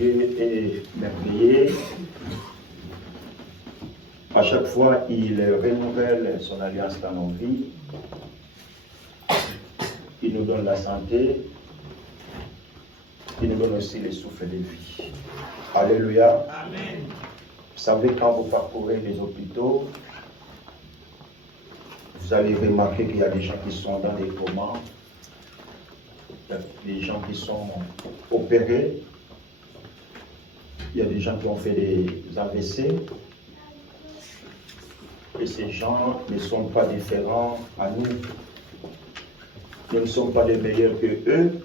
Dieu est merveilleux. À chaque fois, il renouvelle son alliance dans nos vies. Il nous donne la santé. Il nous donne aussi les souffles de vie. Alléluia. Amen. Vous savez, quand vous parcourez les hôpitaux, vous allez remarquer qu'il y a des gens qui sont dans des comas, il y a des gens qui sont opérés, il y a des gens qui ont fait des AVC, et ces gens ne sont pas différents à nous. Nous ne sommes pas des meilleurs que eux,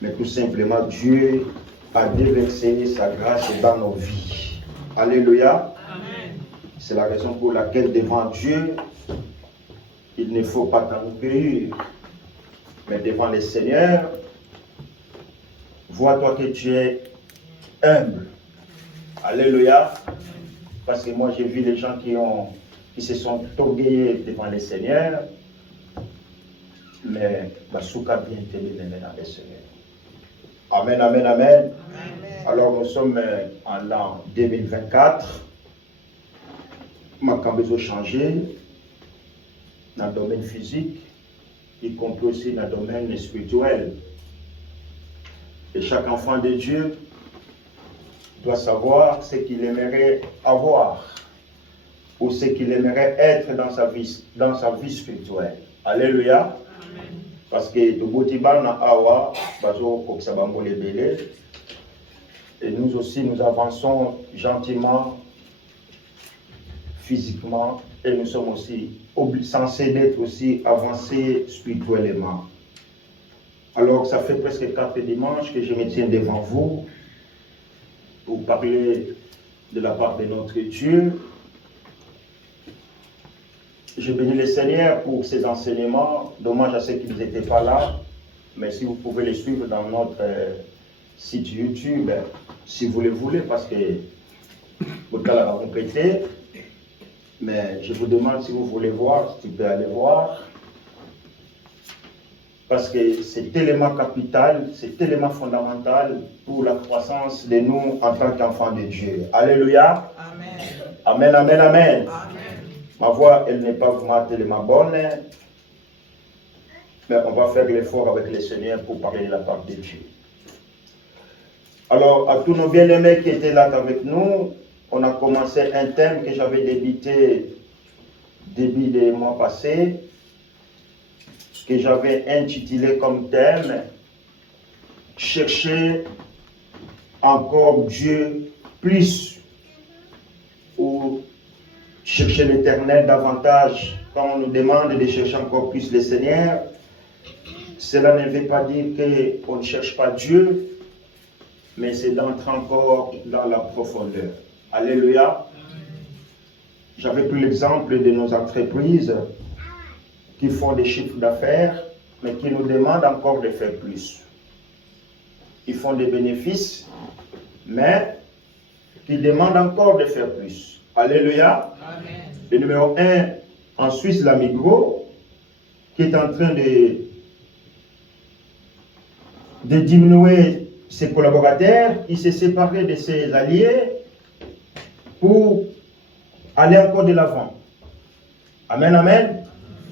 mais tout simplement Dieu a déversé sa grâce dans nos vies. Alléluia. Amen. C'est la raison pour laquelle devant Dieu, il ne faut pas t'enorgueillir, mais devant le Seigneur, vois-toi que tu es humble. Alléluia. Parce que moi j'ai vu les gens qui se sont orgueillés devant le Seigneur, mais Basuka bien télé dans le Seigneur. Amen, amen, amen. Amen. Alors nous sommes en l'an 2024. Ma cambezo changé dans le domaine physique, y compris aussi dans le domaine spirituel. Et chaque enfant de Dieu doit savoir ce qu'il aimerait avoir ou ce qu'il aimerait être dans sa vie spirituelle. Alléluia. Amen. Parce que tout botiba na awa bazo koksabango lebele, et nous aussi nous avançons gentiment physiquement, et nous sommes aussi censés d'être aussi avancés spirituellement. Alors ça fait presque 4 dimanches que je me tiens devant vous pour parler de la part de notre Dieu. Je bénis le Seigneur pour ces enseignements. Dommage à ceux qui n'étaient pas là, mais si vous pouvez les suivre dans notre site YouTube, si vous le voulez, parce que votre cas l'a complété. Mais je vous demande si vous voulez voir, si tu peux aller voir. Parce que c'est tellement capital, c'est tellement fondamental pour la croissance de nous en tant qu'enfants de Dieu. Alléluia. Amen. Amen, amen, amen. Amen. Ma voix, elle n'est pas vraiment tellement bonne, mais on va faire l'effort avec le Seigneur pour parler de la part de Dieu. Alors, à tous nos bien-aimés qui étaient là avec nous, on a commencé un thème que j'avais débuté début des mois passés, que j'avais intitulé comme thème « Chercher encore Dieu plus » ou « Chercher l'Éternel davantage » quand on nous demande de chercher encore plus le Seigneur. Cela ne veut pas dire qu'on ne cherche pas Dieu, mais c'est d'entrer encore dans la profondeur. Alléluia. J'avais pris l'exemple de nos entreprises qui font des chiffres d'affaires, mais qui nous demandent encore de faire plus. Ils font des bénéfices, mais qui demandent encore de faire plus. Alléluia. Amen. Le numéro 1 en Suisse, la Migros, qui est en train de diminuer ses collaborateurs, il s'est séparé de ses alliés pour aller encore de l'avant. Amen, amen.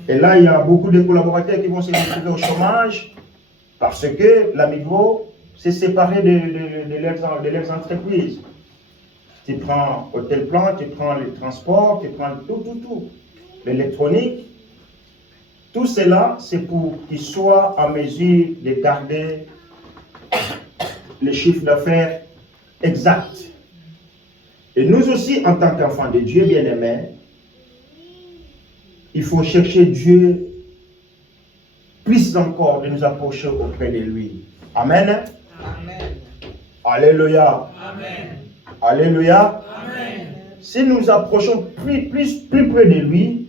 Et là, il y a beaucoup de collaborateurs qui vont se retrouver au chômage parce que la Migros s'est séparée de leurs entreprises. Tu prends Hôtel Plan, tu prends le transport, tu prends tout. L'électronique. Tout cela, c'est pour qu'ils soient en mesure de garder les chiffres d'affaires exacts. Et nous aussi, en tant qu'enfants de Dieu bien-aimés, il faut chercher Dieu plus encore de nous approcher auprès de lui. Amen. Amen. Alléluia. Amen. Alléluia. Amen. Si nous approchons plus près de lui,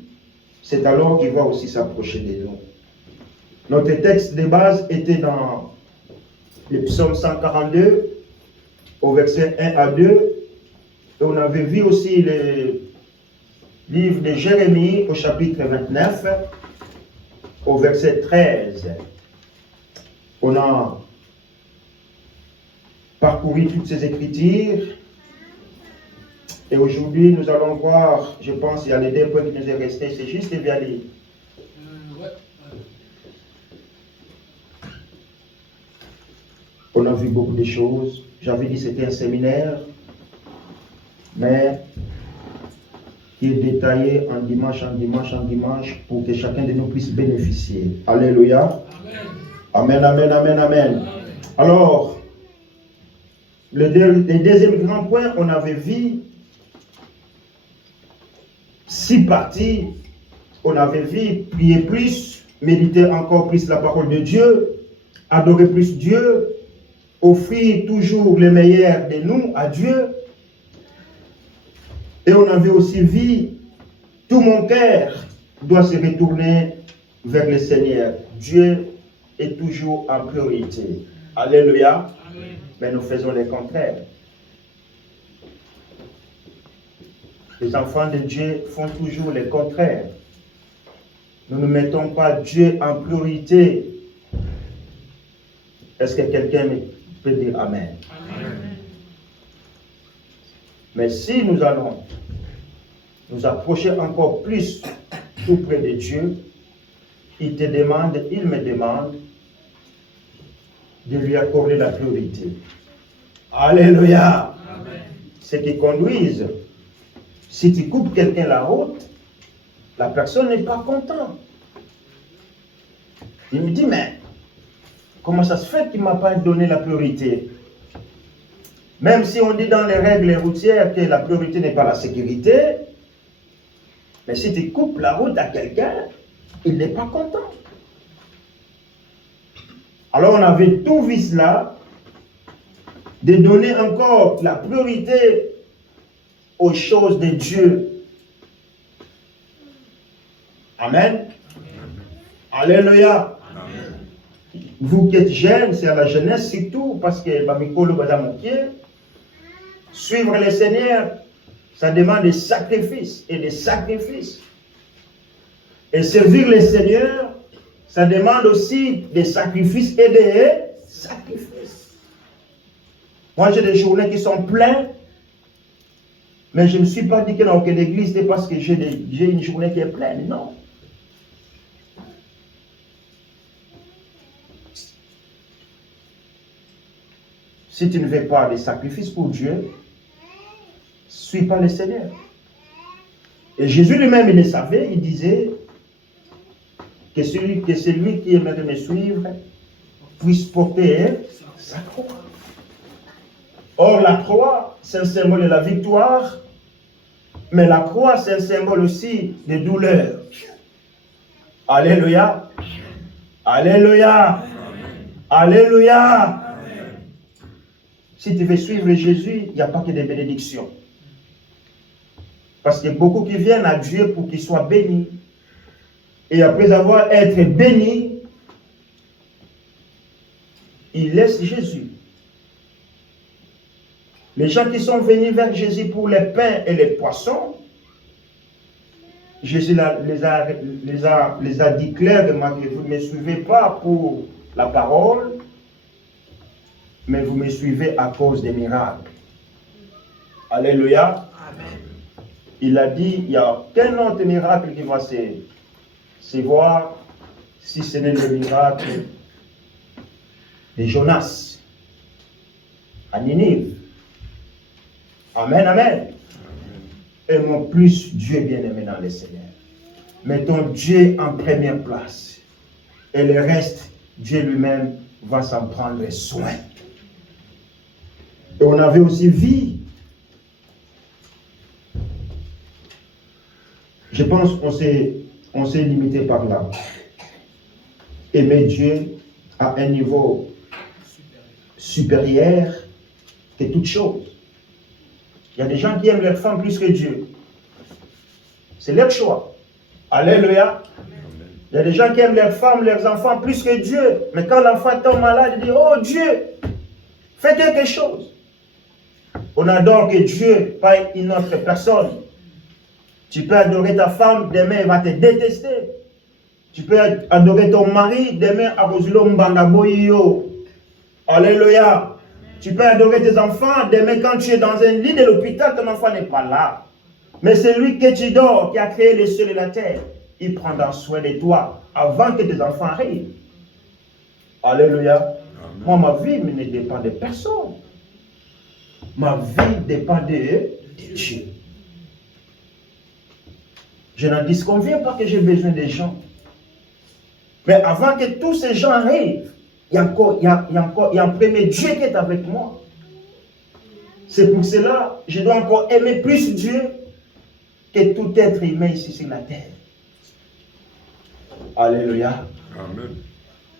c'est alors qu'il va aussi s'approcher de nous. Notre texte de base était dans le psaume 142, au verset 1 à 2. Et on avait vu aussi le livre de Jérémie au chapitre 29, au verset 13. On parcouru toutes ces écritures. Et aujourd'hui, nous allons voir, je pense, il y a les deux points qui nous est resté, c'est juste et bien aller. On a vu beaucoup de choses. J'avais dit que c'était un séminaire, mais qui est détaillé en dimanche, pour que chacun de nous puisse bénéficier. Alléluia. Amen, amen, amen, amen. Alors, le deuxième grand point, on avait vu 6 parties. On avait vu prier plus, méditer encore plus la parole de Dieu, adorer plus Dieu, offrir toujours le meilleur de nous à Dieu. Et on avait aussi vu, tout mon cœur doit se retourner vers le Seigneur. Dieu est toujours en priorité. Alléluia. Amen. Mais nous faisons le contraire. Les enfants de Dieu font toujours le contraire. Nous ne mettons pas Dieu en priorité. Est-ce que quelqu'un peut dire Amen? Amen. Mais si nous allons nous approcher encore plus tout près de Dieu, il me demande de lui accorder la priorité. Alléluia. Amen. Ce qui conduise. Si tu coupes quelqu'un la route, la personne n'est pas contente. Il me dit, mais comment ça se fait qu'il ne m'a pas donné la priorité? Même si on dit dans les règles routières que la priorité n'est pas la sécurité, mais si tu coupes la route à quelqu'un, il n'est pas content. Alors on avait tout vu cela, de donner encore la priorité aux choses de Dieu. Amen. Alléluia. Amen. Vous qui êtes jeunes, c'est à la jeunesse surtout, parce que suivre le Seigneur, ça demande des sacrifices et des sacrifices. Et servir le Seigneur, ça demande aussi des sacrifices et des sacrifices. Moi, j'ai des journées qui sont pleines, mais je ne me suis pas dit que dans aucune église, c'est parce que j'ai une journée qui est pleine. Non. Si tu ne fais pas des sacrifices pour Dieu, ne suis pas le Seigneur. Et Jésus lui-même, il le savait, il disait que celui qui aimerait me suivre puisse porter sa croix. Or, la croix, c'est un symbole de la victoire, mais la croix, c'est un symbole aussi de douleur. Alléluia. Alléluia. Alléluia. Si tu veux suivre Jésus, il n'y a pas que des bénédictions. Parce qu'il y a beaucoup qui viennent à Dieu pour qu'il soit béni. Et après avoir été béni, ils laissent Jésus. Les gens qui sont venus vers Jésus pour les pains et les poissons, Jésus les a dit clairement que vous ne me suivez pas pour la parole, mais vous me suivez à cause des miracles. Alléluia. Amen. Il a dit, il n'y a aucun autre miracle qui va se voir si ce n'est le miracle de Jonas à Ninive. Amen, amen. Aimons plus Dieu bien-aimé dans le Seigneur. Mettons Dieu en première place. Et le reste, Dieu lui-même va s'en prendre soin. Et on avait aussi vu, je pense qu'on s'est limité par là. Aimer Dieu à un niveau supérieur que toute chose. Il y a des gens qui aiment leurs femmes plus que Dieu. C'est leur choix. Alléluia. Il y a des gens qui aiment leurs femmes, leurs enfants plus que Dieu. Mais quand l'enfant tombe malade, il dit, oh Dieu, fais quelque chose. On adore que Dieu, pas une autre personne. Tu peux adorer ta femme, demain elle va te détester. Tu peux adorer ton mari, demain Abozulo Mbandaboyo. Alléluia. Tu peux adorer tes enfants, demain quand tu es dans un lit de l'hôpital, ton enfant n'est pas là. Mais c'est lui que tu dors, qui a créé les cieux et la terre. Il prendra soin de toi avant que tes enfants arrivent. Alléluia. Amen. Moi, ma vie ne dépend de personne. Ma vie dépend de Dieu. Je n'en disconviens pas que j'ai besoin des gens. Mais avant que tous ces gens arrivent, il y a un premier Dieu qui est avec moi. C'est pour cela que je dois encore aimer plus Dieu que tout être humain ici sur la terre. Alléluia. Amen.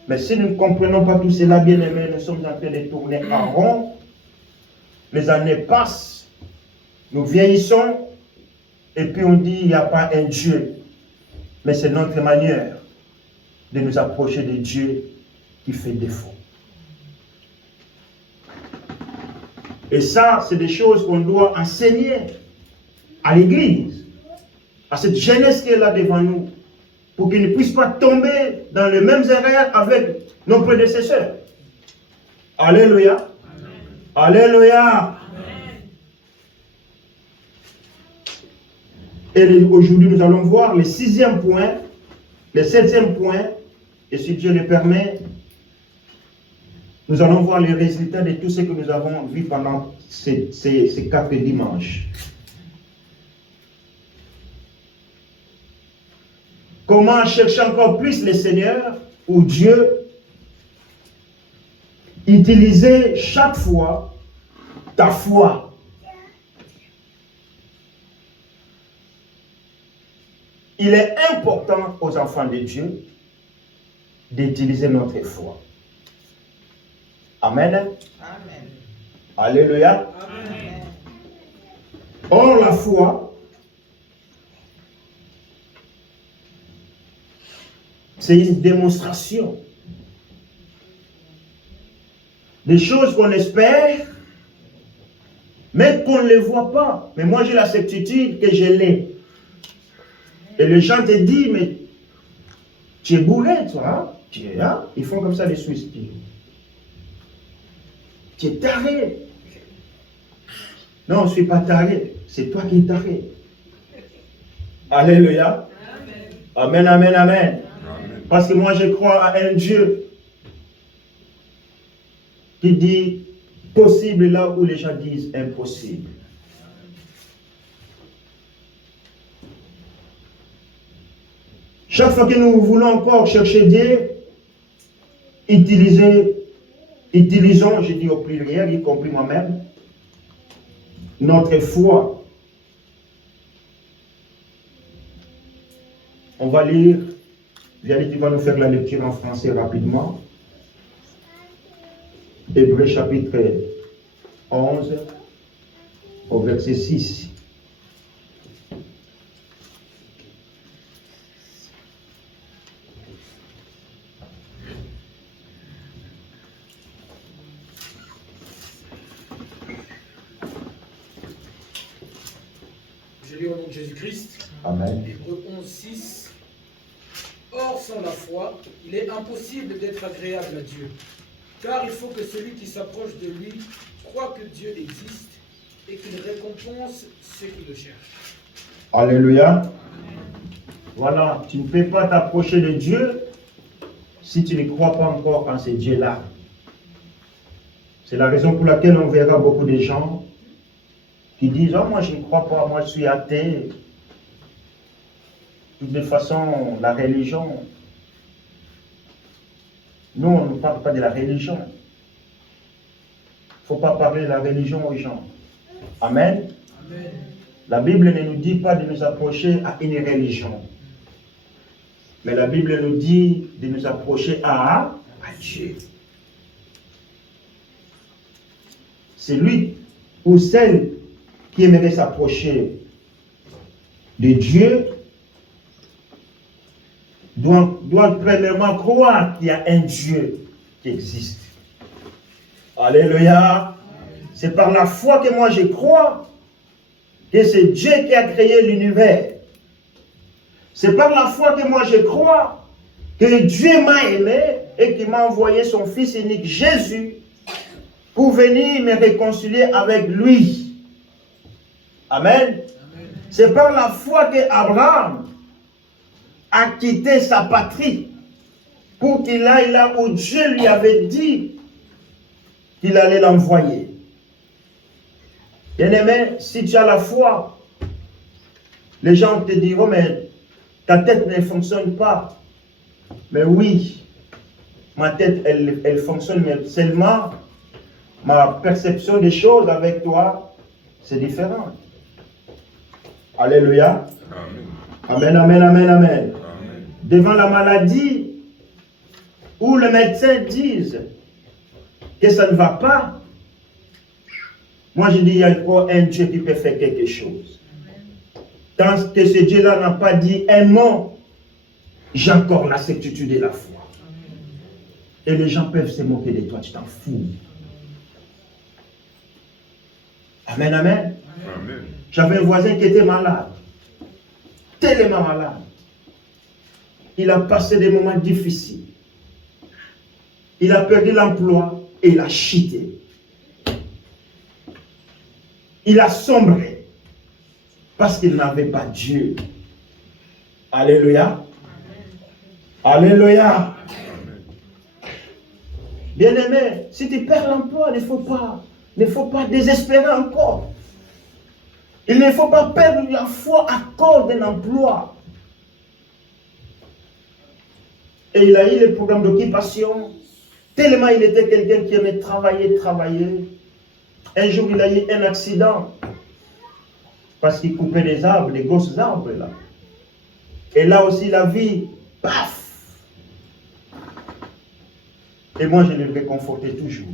Mais si nous ne comprenons pas tout cela, bien aimés, nous sommes en train de tourner en rond. Les années passent, nous vieillissons, et puis on dit il n'y a pas un Dieu. Mais c'est notre manière de nous approcher de Dieu qui fait défaut. Et ça, c'est des choses qu'on doit enseigner à l'Église, à cette jeunesse qui est là devant nous, pour qu'ils ne puissent pas tomber dans les mêmes erreurs avec nos prédécesseurs. Alléluia. Amen. Alléluia. Et aujourd'hui, nous allons voir le 6e point, le 7e point, et si Dieu le permet, nous allons voir les résultats de tout ce que nous avons vu pendant ces 4 dimanches. Comment chercher encore plus le Seigneur ou Dieu? Utiliser chaque fois ta foi. Il est important aux enfants de Dieu d'utiliser notre foi. Amen. Amen. Alléluia. Amen. Or, la foi, c'est une démonstration des choses qu'on espère, mais qu'on ne les voit pas. Mais moi, j'ai la certitude que je l'ai. Et les gens te disent, mais tu es bourré, toi. Hein? Tu es là. Ils font comme ça, les Suisses. Tu es taré. Non, je ne suis pas taré. C'est toi qui es taré. Alléluia. Amen, amen, amen. Parce que moi, je crois à un Dieu qui dit possible là où les gens disent impossible. Chaque fois que nous voulons encore chercher Dieu, utilisons, je dis au pluriel, y compris moi-même, notre foi. On va lire, Vianney, tu vas nous faire la lecture en français rapidement. Hébreux chapitre 11, au verset 6. Je lis au nom de Jésus-Christ. Amen. Hébreux 11, 6. Or, sans la foi, il est impossible d'être agréable à Dieu. Car il faut que celui qui s'approche de lui croit que Dieu existe et qu'il récompense ceux qui le cherchent. Alléluia. Voilà, tu ne peux pas t'approcher de Dieu si tu ne crois pas encore en ce Dieu-là. C'est la raison pour laquelle on verra beaucoup de gens qui disent « Oh, moi je ne crois pas, moi je suis athée. » De toute façon, la religion, nous on ne parle pas de la religion. Il ne faut pas parler de la religion aux gens. Amen. Amen. La Bible ne nous dit pas de nous approcher à une religion. Mais la Bible nous dit de nous approcher à Dieu. C'est lui ou celle qui aimerait s'approcher de Dieu doit premièrement croire qu'il y a un Dieu qui existe. Alléluia. C'est par la foi que moi je crois que c'est Dieu qui a créé l'univers. C'est par la foi que moi je crois que Dieu m'a aimé et qu'il m'a envoyé son Fils unique Jésus pour venir me réconcilier avec lui. Amen. C'est par la foi que Abraham a quitté sa patrie pour qu'il aille là où Dieu lui avait dit qu'il allait l'envoyer. Bien-aimé, si tu as la foi, les gens te diront, mais ta tête ne fonctionne pas. Mais oui, ma tête, elle fonctionne, mais seulement ma perception des choses avec toi, c'est différent. Alléluia. Amen, amen, amen, amen. Devant la maladie, où les médecins disent que ça ne va pas, moi je dis, il y a encore un Dieu qui peut faire quelque chose. Tant que ce Dieu-là n'a pas dit un mot, j'ai encore la certitude et la foi. Et les gens peuvent se moquer de toi, tu t'en fous. Amen, amen. Amen. J'avais un voisin qui était malade, tellement malade. Il a passé des moments difficiles. Il a perdu l'emploi et il a chuté. Il a sombré parce qu'il n'avait pas Dieu. Alléluia. Alléluia. Bien-aimé, si tu perds l'emploi, il ne faut pas désespérer encore. Il ne faut pas perdre la foi à cause d'un emploi. Et il a eu le programme d'occupation. Tellement il était quelqu'un qui aimait travailler. Un jour, il a eu un accident. Parce qu'il coupait des arbres, des grosses arbres là. Et là aussi, la vie, paf! Et moi, je le réconfortais toujours.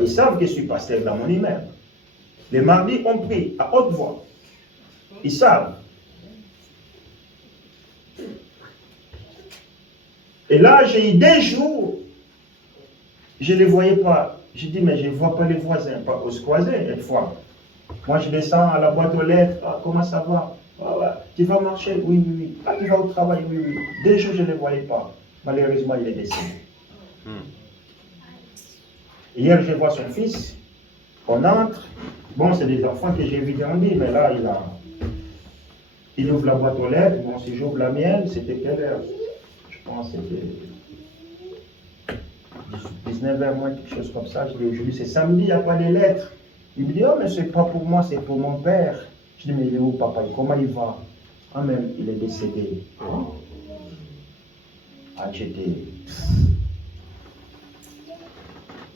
Ils savent que je suis pasteur dans mon immeuble. Les mardis, on prie à haute voix. Ils savent. Et là, j'ai eu des jours, je ne les voyais pas. J'ai dit, mais je ne vois pas les voisins, pas aux croisés, une fois. Moi, je descends à la boîte aux lettres. Ah, comment ça va? Ah, ouais. Tu vas marcher? Oui, oui, oui. Ah, tu vas au travail? Oui, oui. Des jours, je ne les voyais pas. Malheureusement, il est décédé. Hier, je vois son fils. On entre. Bon, c'est des enfants que j'ai vus grandir, mais là, il ouvre la boîte aux lettres. Bon, si j'ouvre la mienne, c'était quelle heure? Je pense que c'était 19h moins, quelque chose comme ça. Je dis, aujourd'hui, c'est samedi, il n'y a pas de lettres. Il me dit, oh, mais c'est pas pour moi, c'est pour mon père. Je dis, mais il est où, papa? Comment il va? Ah, même, il est décédé. Ah, j'étais.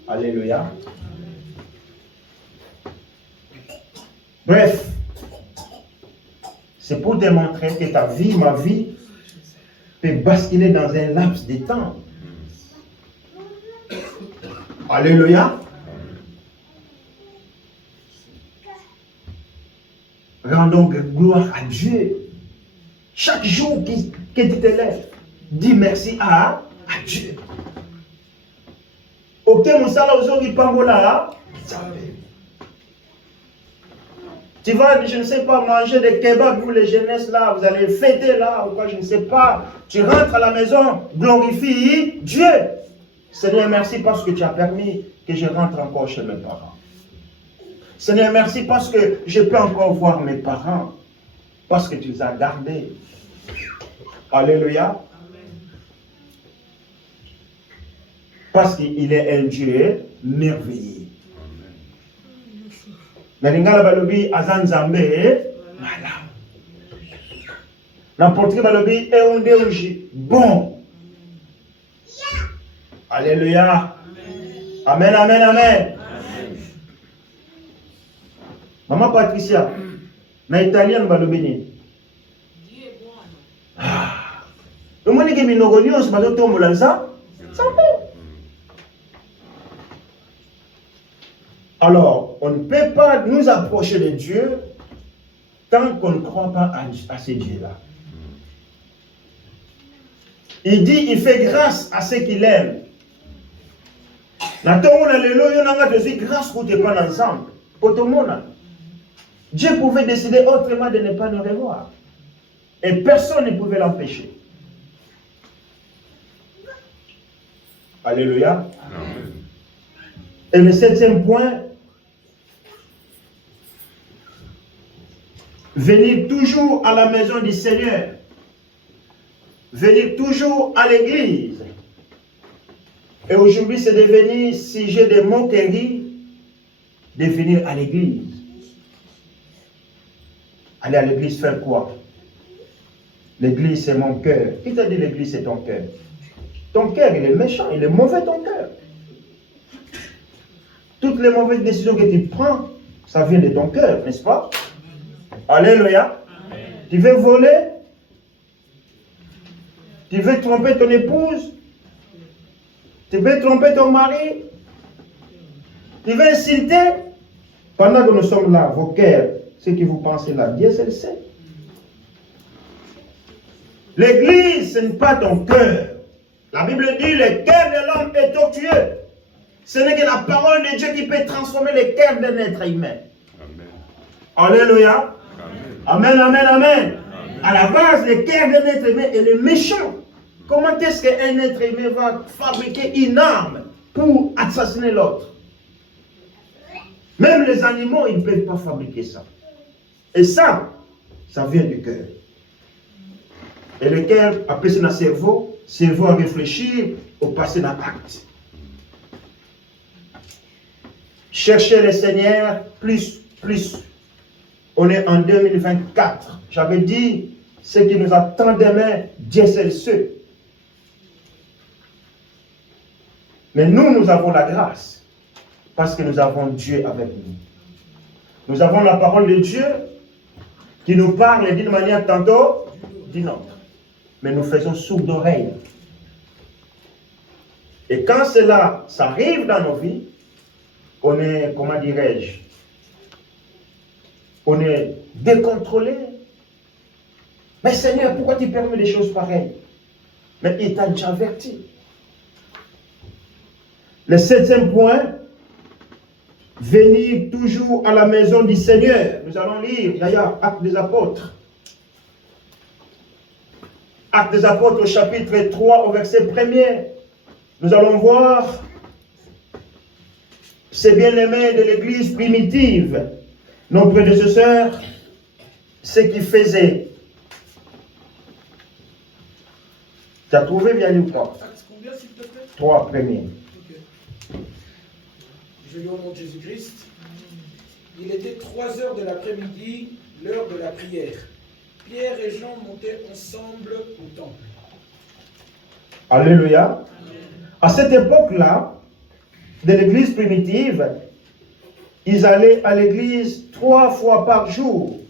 Alléluia. Bref, c'est pour démontrer que ta vie, ma vie, peut basculer dans un laps de temps. Alléluia. Rendons gloire à Dieu. Chaque jour que tu te lèves, dis merci à Dieu. Ok, mon salaire aujourd'hui, Pambola. Tu vas, je ne sais pas, manger des kebabs, vous les jeunesses là, vous allez fêter là, ou quoi, je ne sais pas. Tu rentres à la maison, glorifie Dieu. Seigneur, merci parce que tu as permis que je rentre encore chez mes parents. Seigneur, merci parce que je peux encore voir mes parents. Parce que tu les as gardés. Alléluia. Parce qu'il est un Dieu merveilleux. Nalingala balobi azanzambe malam. N'importe qui balobi eondeuji bon. Alléluia. Amen, amen, amen. Maman Patricia, na italien balobi ni. Le monde qui minoko nyonso bazotombola nza. Alors, on ne peut pas nous approcher de Dieu tant qu'on ne croit pas à ce Dieu-là. Il dit, il fait grâce à ceux qu'il aime. Grâce pour te prendre ensemble. Pour tout le monde. Dieu pouvait décider autrement de ne pas nous revoir. Et personne ne pouvait l'empêcher. Alléluia. Amen. Et le 7e point, venir toujours à la maison du Seigneur. Venir toujours à l'église. Et aujourd'hui, c'est devenu sujet de moquerie de venir à l'église. Aller à l'église faire quoi? L'église, c'est mon cœur. Qui t'a dit l'église, c'est ton cœur? Ton cœur, il est méchant, il est mauvais, ton cœur. Toutes les mauvaises décisions que tu prends, ça vient de ton cœur, n'est-ce pas? Alléluia. Amen. Tu veux voler? Tu veux tromper ton épouse? Tu veux tromper ton mari? Tu veux insulter? Pendant que nous sommes là, vos cœurs, ce que vous pensez là, Dieu seul sait. L'église, ce n'est pas ton cœur. La Bible dit, le cœur de l'homme est tortueux. Ce n'est que la parole de Dieu qui peut transformer le cœur d'un être humain. Amen. Alléluia. Amen. Amen, amen, amen. Amen. À la base, le cœur d'un être humain est le méchant. Comment est-ce qu'un être humain va fabriquer une arme pour assassiner l'autre? Même les animaux, ils ne peuvent pas fabriquer ça. Et ça vient du cœur. Et le cœur a passé dans le cerveau à réfléchir au passé dans l'acte. Chercher le Seigneur plus. On est en 2024. J'avais dit, ce qui nous attend demain, Dieu seul sait. Mais nous avons la grâce. Parce que nous avons Dieu avec nous. Nous avons la parole de Dieu qui nous parle d'une manière tantôt d'une autre. Mais nous faisons sourd d'oreille. Et quand cela s'arrive dans nos vies, on est, comment dirais-je, on est décontrôlé. Mais Seigneur, pourquoi tu permets des choses pareilles? Mais il t'a déjà averti. Le 7e point, venir toujours à la maison du Seigneur. Nous allons lire, d'ailleurs, Actes des Apôtres. Actes des Apôtres au chapitre 3 au verset 1er. Nous allons voir ces bien-aimés de l'église primitive, nos prédécesseurs, ce qu'ils faisaient. Tu as trouvé bien ou pas? Acte combien, s'il te plaît? 3 premiers. Ok. Je lis au nom de Jésus-Christ. Il était 3 heures de l'après-midi, l'heure de la prière. Pierre et Jean montaient ensemble au temple. Alléluia. À cette époque-là, de l'église primitive, ils allaient à l'église 3 fois par jour.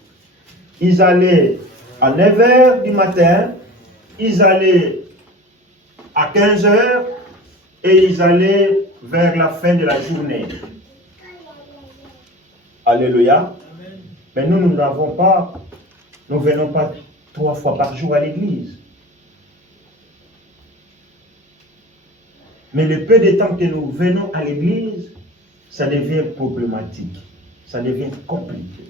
Ils allaient à 9 h du matin, ils allaient à 15 h et ils allaient vers la fin de la journée. Alléluia. Amen. Mais nous ne venons pas 3 fois par jour à l'église. Mais le peu de temps que nous venons à l'église, ça devient problématique. Ça devient compliqué.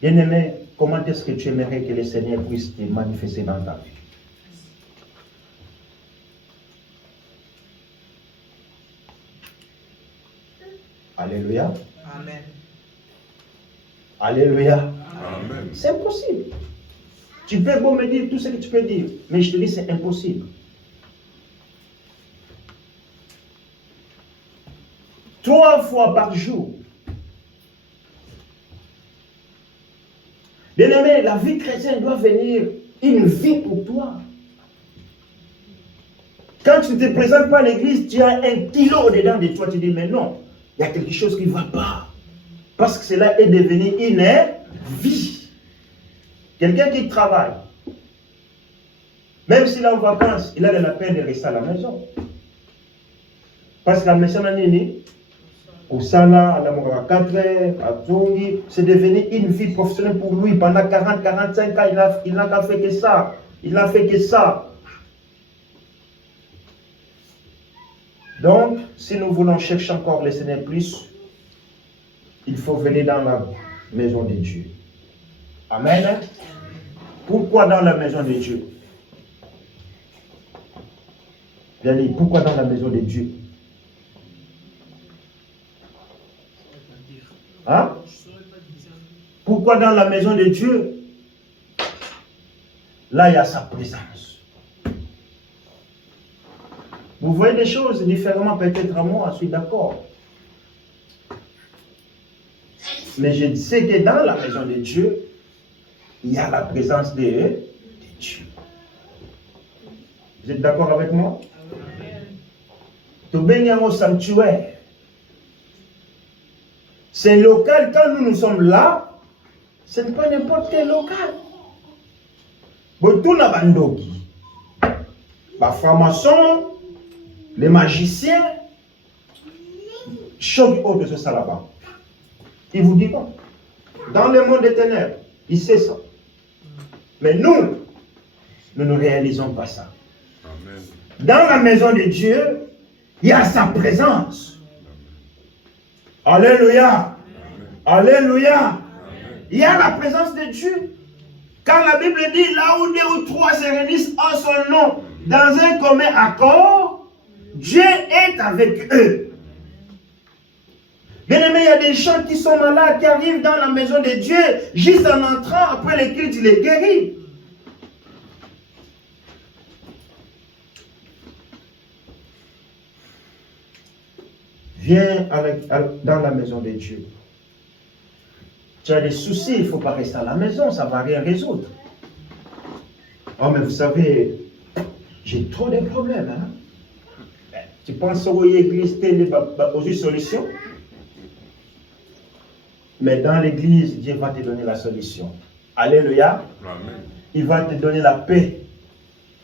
Bien-aimé, comment est-ce que tu aimerais que le Seigneur puisse te manifester dans ta vie? Alléluia. Amen. Alléluia. Amen. C'est impossible. Tu peux beau me dire tout ce que tu peux dire, mais je te dis c'est impossible. 3 fois par jour. Bien-aimé, la vie chrétienne doit venir une vie pour toi. Quand tu ne te présentes pas à l'église, tu as 1 kilo dedans de toi. Tu dis, mais non, il y a quelque chose qui ne va pas. Parce que cela est devenu une vie. Quelqu'un qui travaille, même s'il est en vacances, il a de la peine de rester à la maison. Parce que la maison est née. Au Sala, à la 4 heures, à Zongi, c'est devenu une vie professionnelle pour lui. Pendant 40-45 ans, il n'a qu'à fait que ça. Il n'a fait que ça. Donc, si nous voulons chercher encore le Seigneur plus, il faut venir dans la maison de Dieu. Amen. Pourquoi dans la maison de Dieu? Bien dit, pourquoi dans la maison de Dieu? Hein? Pourquoi dans la maison de Dieu? Là, il y a sa présence. Vous voyez des choses différemment peut-être à moi, je suis d'accord. Mais je sais que dans la maison de Dieu, il y a la présence de Dieu. Vous êtes d'accord avec moi? Tu baignes au sanctuaire. C'est local, quand nous sommes là, ce n'est pas n'importe quel local. Tout na bandoki. Les francs-maçons, les magiciens, choc autre de ça là-bas. Ils vous diront, dans le monde des ténèbres, ils savent ça. Mais nous ne réalisons pas ça. Amen. Dans la maison de Dieu, il y a sa présence. Alléluia. Amen. Alléluia. Amen. Il y a la présence de Dieu. Quand la Bible dit, là où 2 ou 3 se réunissent en son nom, dans un commun accord, Dieu est avec eux. Bien aimé, il y a des gens qui sont malades, qui arrivent dans la maison de Dieu, juste en entrant, après les cultes, il les guérit. Viens dans la maison de Dieu. Tu as des soucis, il ne faut pas rester à la maison, ça ne va rien résoudre. Oh, mais vous savez, j'ai trop de problèmes. Hein? Tu penses que l'église a une solution? Mais dans l'église, Dieu va te donner la solution. Alléluia. Amen. Il va te donner la paix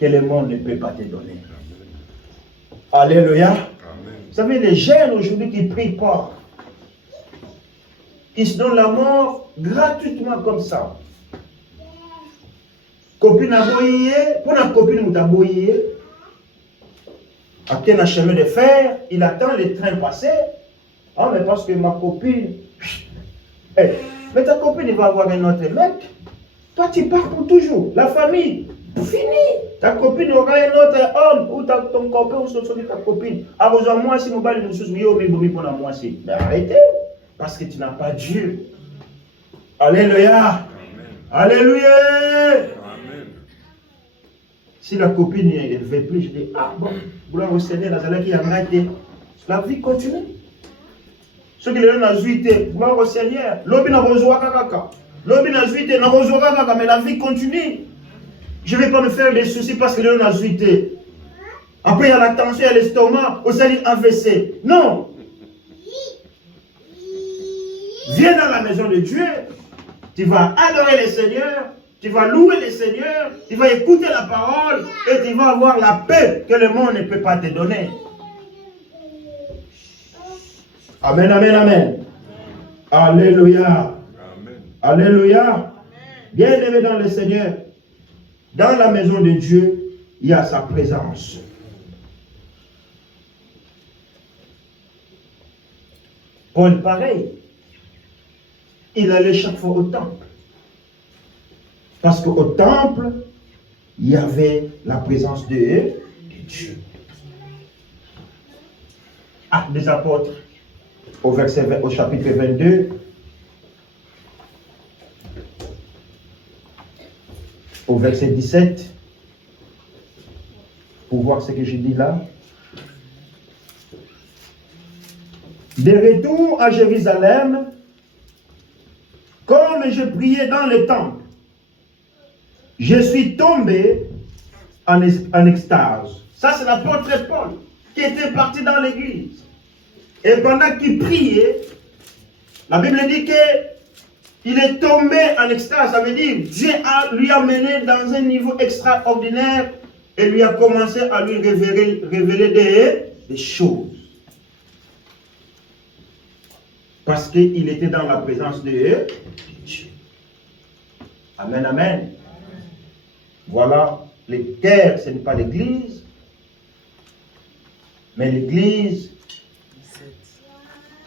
que le monde ne peut pas te donner. Amen. Alléluia. Amen. Vous savez, les jeunes aujourd'hui qui ne prient pas, ils se donnent la mort gratuitement comme ça. Copine a boyé, pour la copine a boyé, à quel chemin de fer, il attend les trains passer. Ah, mais parce que ma copine. Hey, mais ta copine, il va avoir un autre mec. Toi, tu pars pour toujours. La famille, fini. Ta copine aura un autre homme, ou ton copain, ou ta copine. Ah, vous en moi, si vous parlez de choses, mais moi, c'est. Mais arrêtez. Parce que tu n'as pas Dieu. Alléluia. Amen. Alléluia. Amen. Si la copine ne veut plus, je dis, ah bon, gloire au Seigneur, la vie continue. Ceux qui l'ont azuité, gloire au Seigneur. L'obi n'a pas kaka. L'obi n'a azuité, n'a pas kaka, mais la vie continue. Je ne vais pas me faire des soucis parce que l'on a azuité. Après, il y a la tension, il y a l'estomac, au salut AVC. Non. Viens dans la maison de Dieu, tu vas adorer le Seigneur, tu vas louer le Seigneur, tu vas écouter la parole et tu vas avoir la paix que le monde ne peut pas te donner. Amen, amen, amen. Alléluia. Amen. Alléluia. Bien-aimé dans le Seigneur, dans la maison de Dieu, il y a sa présence. Paul, pareil. Il allait chaque fois au temple. Parce qu'au temple, il y avait la présence de Dieu. Actes des apôtres, au chapitre 22, au verset 17, pour voir ce que je dis là. De retour à Jérusalem, comme je priais dans le temple, je suis tombé en extase. Ça, c'est l'apôtre Paul qui était parti dans l'église. Et pendant qu'il priait, la Bible dit qu'il est tombé en extase. Ça veut dire Dieu lui a mené dans un niveau extraordinaire et lui a commencé à lui révéler des choses. Parce qu'il était dans la présence de Dieu. Amen, amen. Voilà, les terres, ce n'est pas l'église. Mais l'église,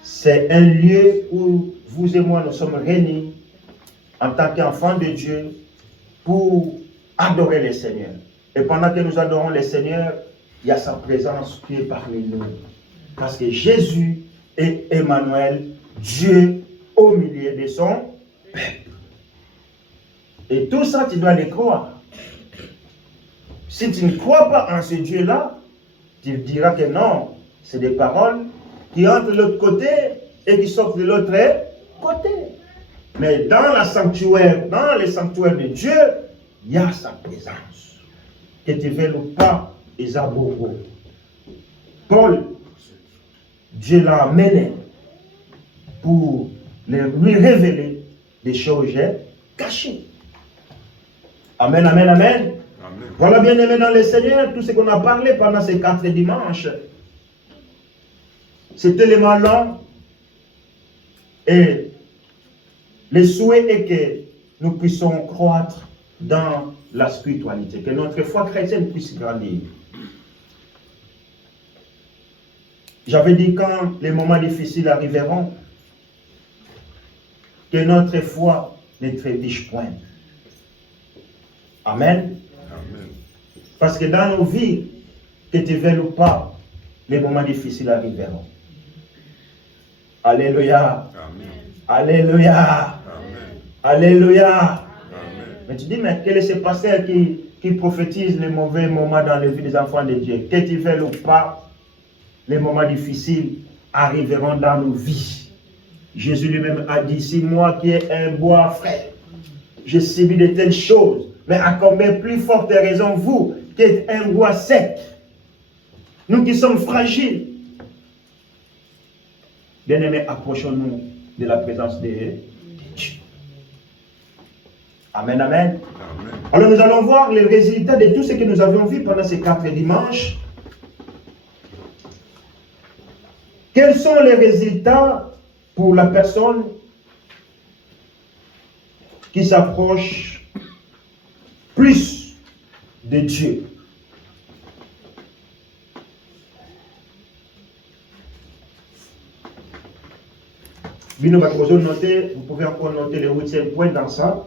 c'est un lieu où vous et moi, nous sommes réunis en tant qu'enfants de Dieu pour adorer le Seigneur. Et pendant que nous adorons le Seigneur, il y a sa présence qui est parmi nous. Parce que Jésus est Emmanuel, Dieu au milieu de son peuple. Et tout ça, tu dois les croire. Si tu ne crois pas en ce Dieu-là, tu diras que non, c'est des paroles qui entrent de l'autre côté et qui sortent de l'autre côté. Mais dans le sanctuaire de Dieu, il y a sa présence. Que tu veux ou pas, Isabogo. Paul, Dieu l'a amené pour lui révéler des choses cachées. Amen, amen, amen. Amen. Voilà, bien aimé dans le Seigneur, tout ce qu'on a parlé pendant ces 4 dimanches. Cet élément-là, et le souhait est que nous puissions croître dans la spiritualité, que notre foi chrétienne puisse grandir. J'avais dit quand les moments difficiles arriveront, que notre foi ne trébuche point. Amen. Amen. Parce que dans nos vies, que tu veuilles ou pas, les moments difficiles arriveront. Alléluia. Amen. Alléluia. Amen. Alléluia. Amen. Mais tu dis, mais quel est ce pasteur qui prophétise les mauvais moments dans la vie des enfants de Dieu? Que tu veuilles ou pas, les moments difficiles arriveront dans nos vies. Jésus lui-même a dit, si moi qui ai un bois frais, j'ai subi de telles choses, mais à combien plus forte raison vous, qui êtes un bois sec, nous qui sommes fragiles. Bien-aimés, approchons-nous de la présence de Dieu. Amen, amen. Amen. Alors nous allons voir les résultats de tout ce que nous avons vu pendant ces 4 dimanches. Quels sont les résultats pour la personne qui s'approche plus de Dieu? Vous pouvez encore noter le 8e point dans ça.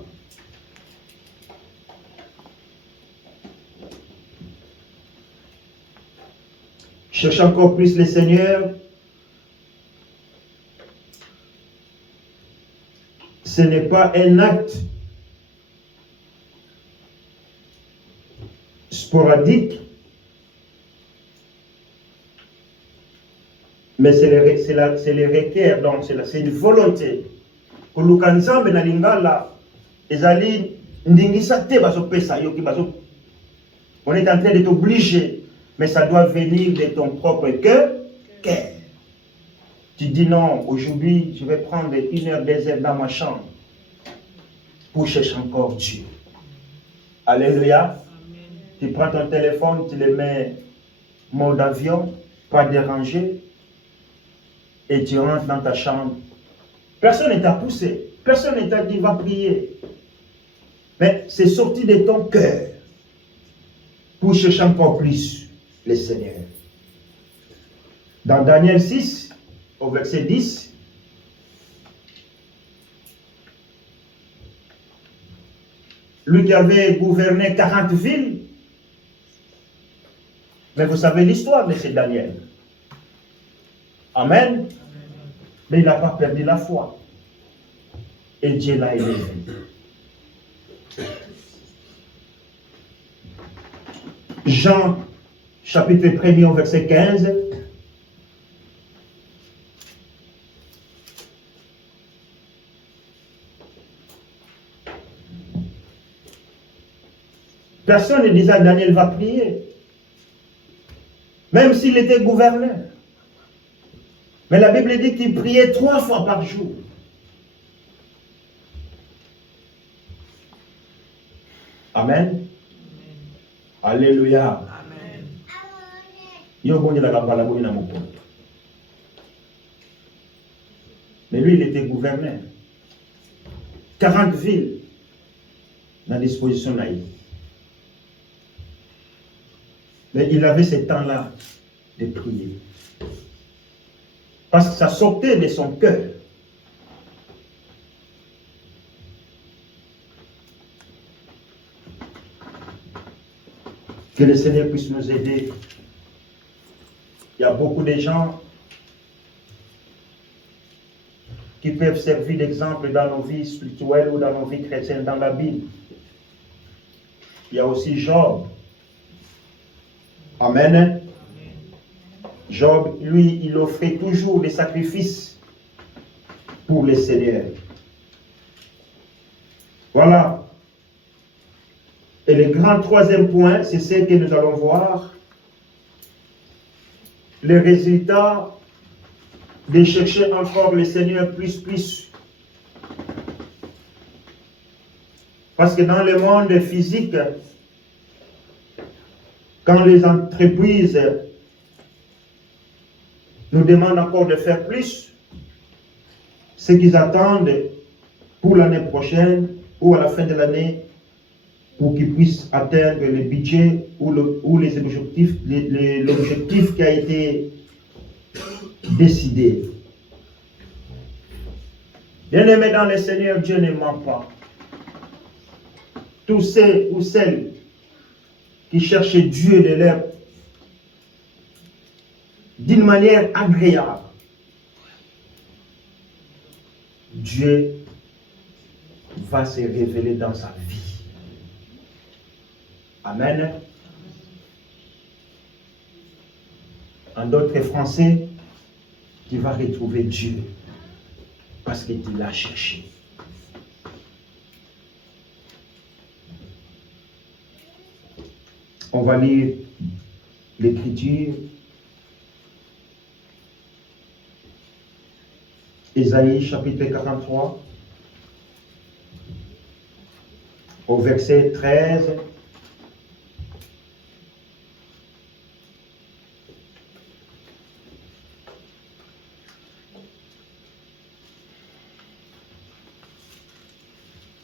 Cherche encore plus le Seigneur. Ce n'est pas un acte sporadique, mais c'est le requiert, donc c'est une volonté. On est en train de t'obliger, mais ça doit venir de ton propre cœur. Tu dis non, aujourd'hui je vais prendre 1 heure, 2 heures dans ma chambre pour chercher encore Dieu. Alléluia. Amen. Tu prends ton téléphone, tu le mets mode avion, pas dérangé, et tu rentres dans ta chambre. Personne ne t'a poussé, personne ne t'a dit va prier. Mais c'est sorti de ton cœur pour chercher encore plus le Seigneur. Dans Daniel 6, au verset 10, lui qui avait gouverné 40 villes, mais vous savez l'histoire de ce Daniel. Amen. Mais il n'a pas perdu la foi. Et Dieu l'a élevé. Jean, chapitre 1er, au verset 15. Personne ne disait à Daniel va prier. Même s'il était gouverneur. Mais la Bible dit qu'il priait 3 fois par jour. Amen. Alléluia. Amen. Mais lui, il était gouverneur. 40 villes dans la disposition naïve. Mais il avait ce temps-là de prier. Parce que ça sortait de son cœur. Que le Seigneur puisse nous aider y a beaucoup de gens qui peuvent servir d'exemple dans nos vies spirituelles ou dans nos vies chrétiennes dans la Bible. Il y a aussi Job. Amen. Job, lui, il offrait toujours des sacrifices pour le Seigneur. Voilà. Et le grand troisième point, c'est ce que nous allons voir. Le résultat de chercher encore le Seigneur plus. Parce que dans le monde physique, quand les entreprises nous demandent encore de faire plus, ce qu'ils attendent pour l'année prochaine ou à la fin de l'année, pour qu'ils puissent atteindre le budget ou les objectifs, l'objectif qui a été décidé. Bien-aimés dans le Seigneur, Dieu ne ment pas. Tous ceux ou celles qui cherchent Dieu de leur d'une manière agréable, Dieu va se révéler dans sa vie. Amen. En d'autres français, tu vas retrouver Dieu parce que tu l'as cherché. On va lire l'Écriture. Ésaïe chapitre 43, au verset 13.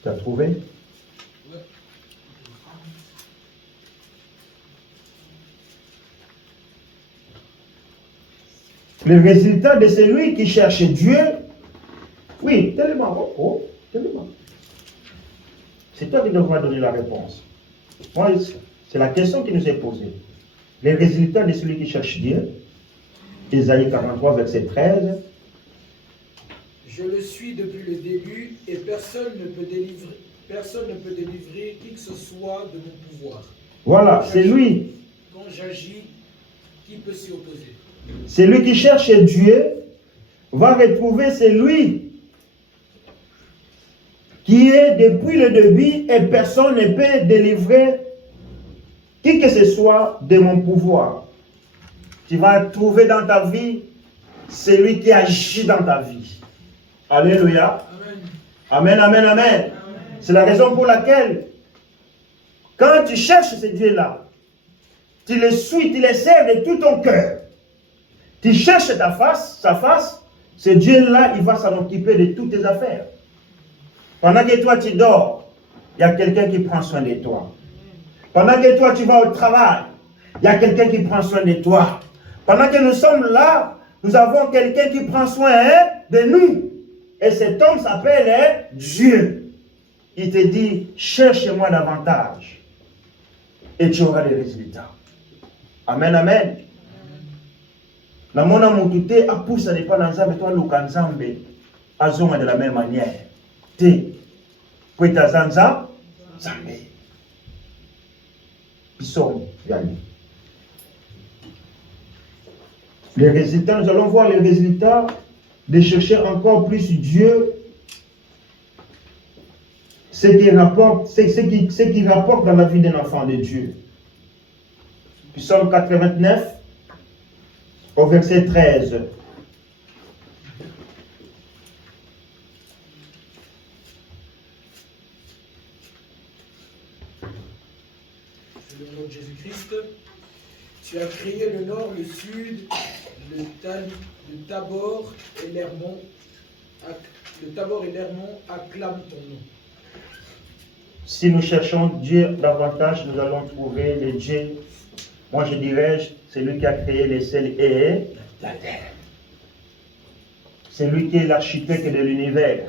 Tu as trouvé? Ouais. Le résultat de celui qui cherche Dieu, oui, tellement, tellement. C'est toi qui devras donner la réponse. Moi, c'est la question qui nous est posée. Les résultats de celui qui cherche Dieu, Ésaïe 43, verset 13. Je le suis depuis le début et personne ne peut délivrer qui que ce soit de mon pouvoir. Voilà, c'est lui. Quand j'agis, qui peut s'y opposer? Celui qui cherche Dieu va retrouver celui qui est depuis le début et personne ne peut délivrer qui que ce soit de mon pouvoir. Tu vas trouver dans ta vie celui qui agit dans ta vie. Alléluia. Amen. Amen, amen, amen. C'est la raison pour laquelle, quand tu cherches ce Dieu-là, tu le suis, tu le sers de tout ton cœur. Tu cherches sa face, ce Dieu-là, il va s'en occuper de toutes tes affaires. Pendant que toi, tu dors, il y a quelqu'un qui prend soin de toi. Pendant que toi, tu vas au travail, il y a quelqu'un qui prend soin de toi. Pendant que nous sommes là, nous avons quelqu'un qui prend soin de nous. Et cet homme s'appelle Dieu. Il te dit, cherche-moi davantage. Et tu auras les résultats. Amen, amen. Namona mutute apusa ne pas nzambe toi luka nzambe azonga de la même manière. Te kweta zanza nzambe. Pison yani. Les résultats, nous allons voir les résultats de chercher encore plus Dieu. Ce qui rapporte dans la vie d'un enfant de Dieu. Psaume 89. Au verset 13. C'est le nom de Jésus-Christ. Tu as créé le nord, le sud, le Tabor et l'Hermon. Le Tabor et l'Hermon acclament ton nom. Si nous cherchons Dieu davantage, nous allons trouver le Dieu. Moi, je dirais, c'est lui qui a créé les ciels et la terre. C'est lui qui est l'architecte de l'univers.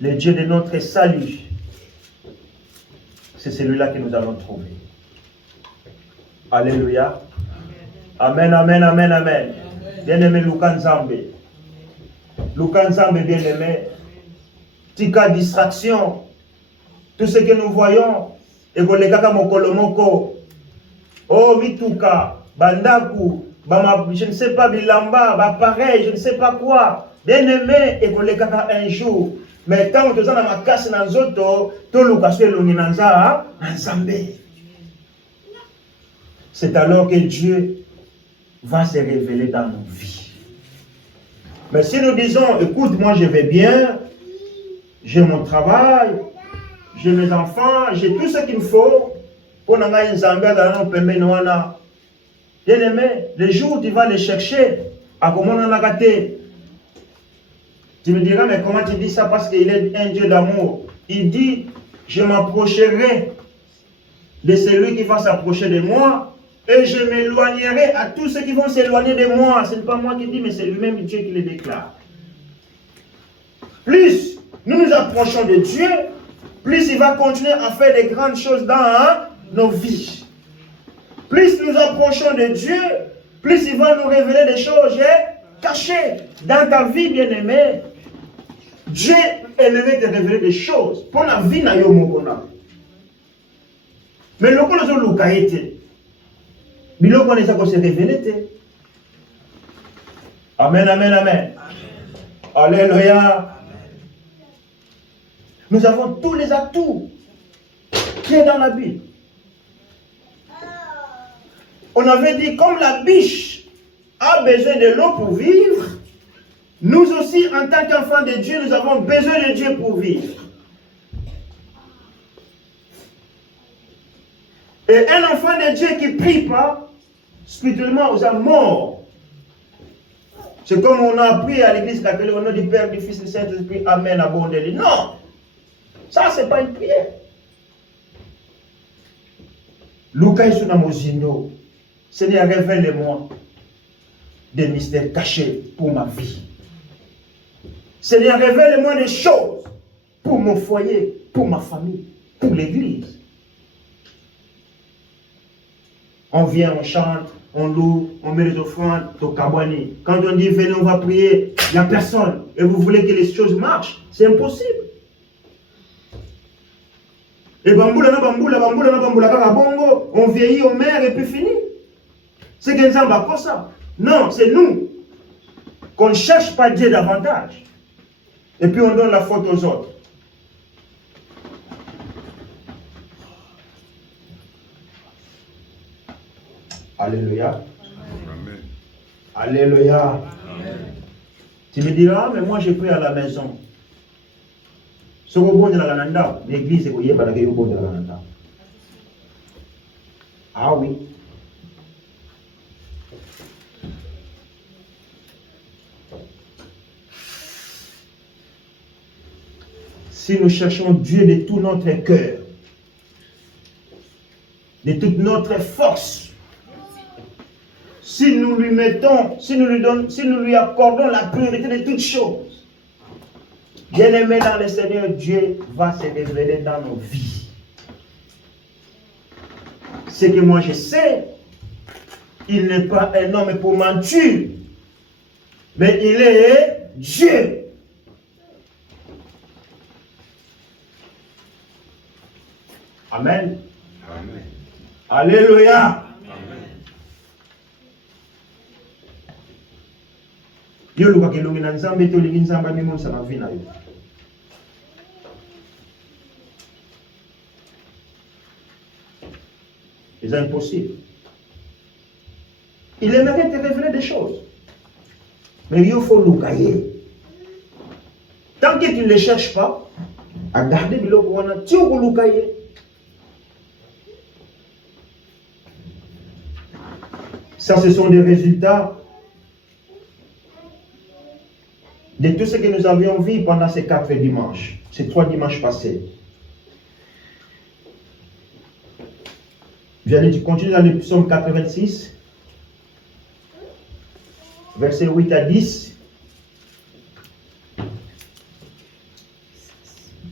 Le Dieu de notre salut. C'est celui-là que nous allons trouver. Alléluia. Amen, amen, amen, amen. Bien-aimé Luka Nzambe. Luka Nzambe, bien-aimé. Tika distraction. Tout ce que nous voyons. Et qu'on les kaka mokolo moko. Oh, mituka, bandaku, je ne sais pas, bilamba, pareil, je ne sais pas quoi. Bien-aimé, et qu'on les kaka un jour. Mais quand on te dans ma casse dans zoto, tout le cas, c'est alors que Dieu va se révéler dans nos vies. Mais si nous disons, écoute, moi je vais bien, j'ai mon travail, j'ai mes enfants, j'ai tout ce qu'il me faut, pour nous avoir une zambia dans nos pembés noana. Bien-aimé, le jour où tu vas les chercher, à comment on a gâté. Tu me diras, mais comment tu dis ça? Parce qu'il est un Dieu d'amour. Il dit, je m'approcherai de celui qui va s'approcher de moi et je m'éloignerai à tous ceux qui vont s'éloigner de moi. Ce n'est pas moi qui dis, mais c'est lui-même Dieu qui le déclare. Plus nous nous approchons de Dieu, plus il va continuer à faire des grandes choses dans nos vies. Plus nous approchons de Dieu, plus il va nous révéler des choses cachées dans ta vie, bien-aimé. Dieu aimerait te révéler des choses pour la vie na yo mokona. Mais le ko zo luka été. Biloko ne sa ko se révéler. Amen, amen, amen. Alléluia. Nous avons tous les atouts qui est dans la Bible. On avait dit, comme la biche a besoin de l'eau pour vivre, nous aussi, en tant qu'enfants de Dieu, nous avons besoin de Dieu pour vivre. Et un enfant de Dieu qui ne prie pas, spirituellement, vous êtes mort. C'est comme on a appris à l'église catholique, au nom du Père, du Fils et du Saint-Esprit, Amen, abondez-le. Non! Ça, ce n'est pas une prière. Luka Isuna Mozindo, Seigneur, révèle-moi des mystères cachés pour ma vie. Seigneur, révèle-moi des choses pour mon foyer, pour ma famille, pour l'église. On vient, on chante, on loue, on met les offrandes au Kabwani. Quand on dit venez, on va prier, il n'y a personne. Et vous voulez que les choses marchent, c'est impossible. Et bamboula, kaka bongo, on vieillit, on meurt et puis fini. C'est qu'un zamba comme ça. Non, c'est nous qu'on ne cherche pas Dieu davantage. Et puis on donne la faute aux autres. Alléluia. Amen. Alléluia. Amen. Tu me diras, mais moi je prie à la maison. Ce que bon de la Gananda, l'église est couillée par la bon de la Gananda. Ah oui. Si nous cherchons Dieu de tout notre cœur, de toute notre force, si nous lui mettons, si nous lui accordons la priorité de toutes choses, bien-aimé dans le Seigneur, Dieu va se révéler dans nos vies. Ce que moi je sais, il n'est pas un homme pour mentir, mais il est Dieu. Amen. Amen. Alléluia. Amen. Yo luka kelongi na nzambe to lingi nzamba mimonsa na vie na yo. C'est impossible. Il aimerait te révéler des choses. Mais il faut loukayer. Tant que tu ne les cherches pas, à garder biloko wana, tu vas loukayer. Ça, ce sont des résultats de tout ce que nous avions vu pendant ces 4 dimanches, ces 3 dimanches passés. Tu continues dans le psaume 86, versets 8 à 10.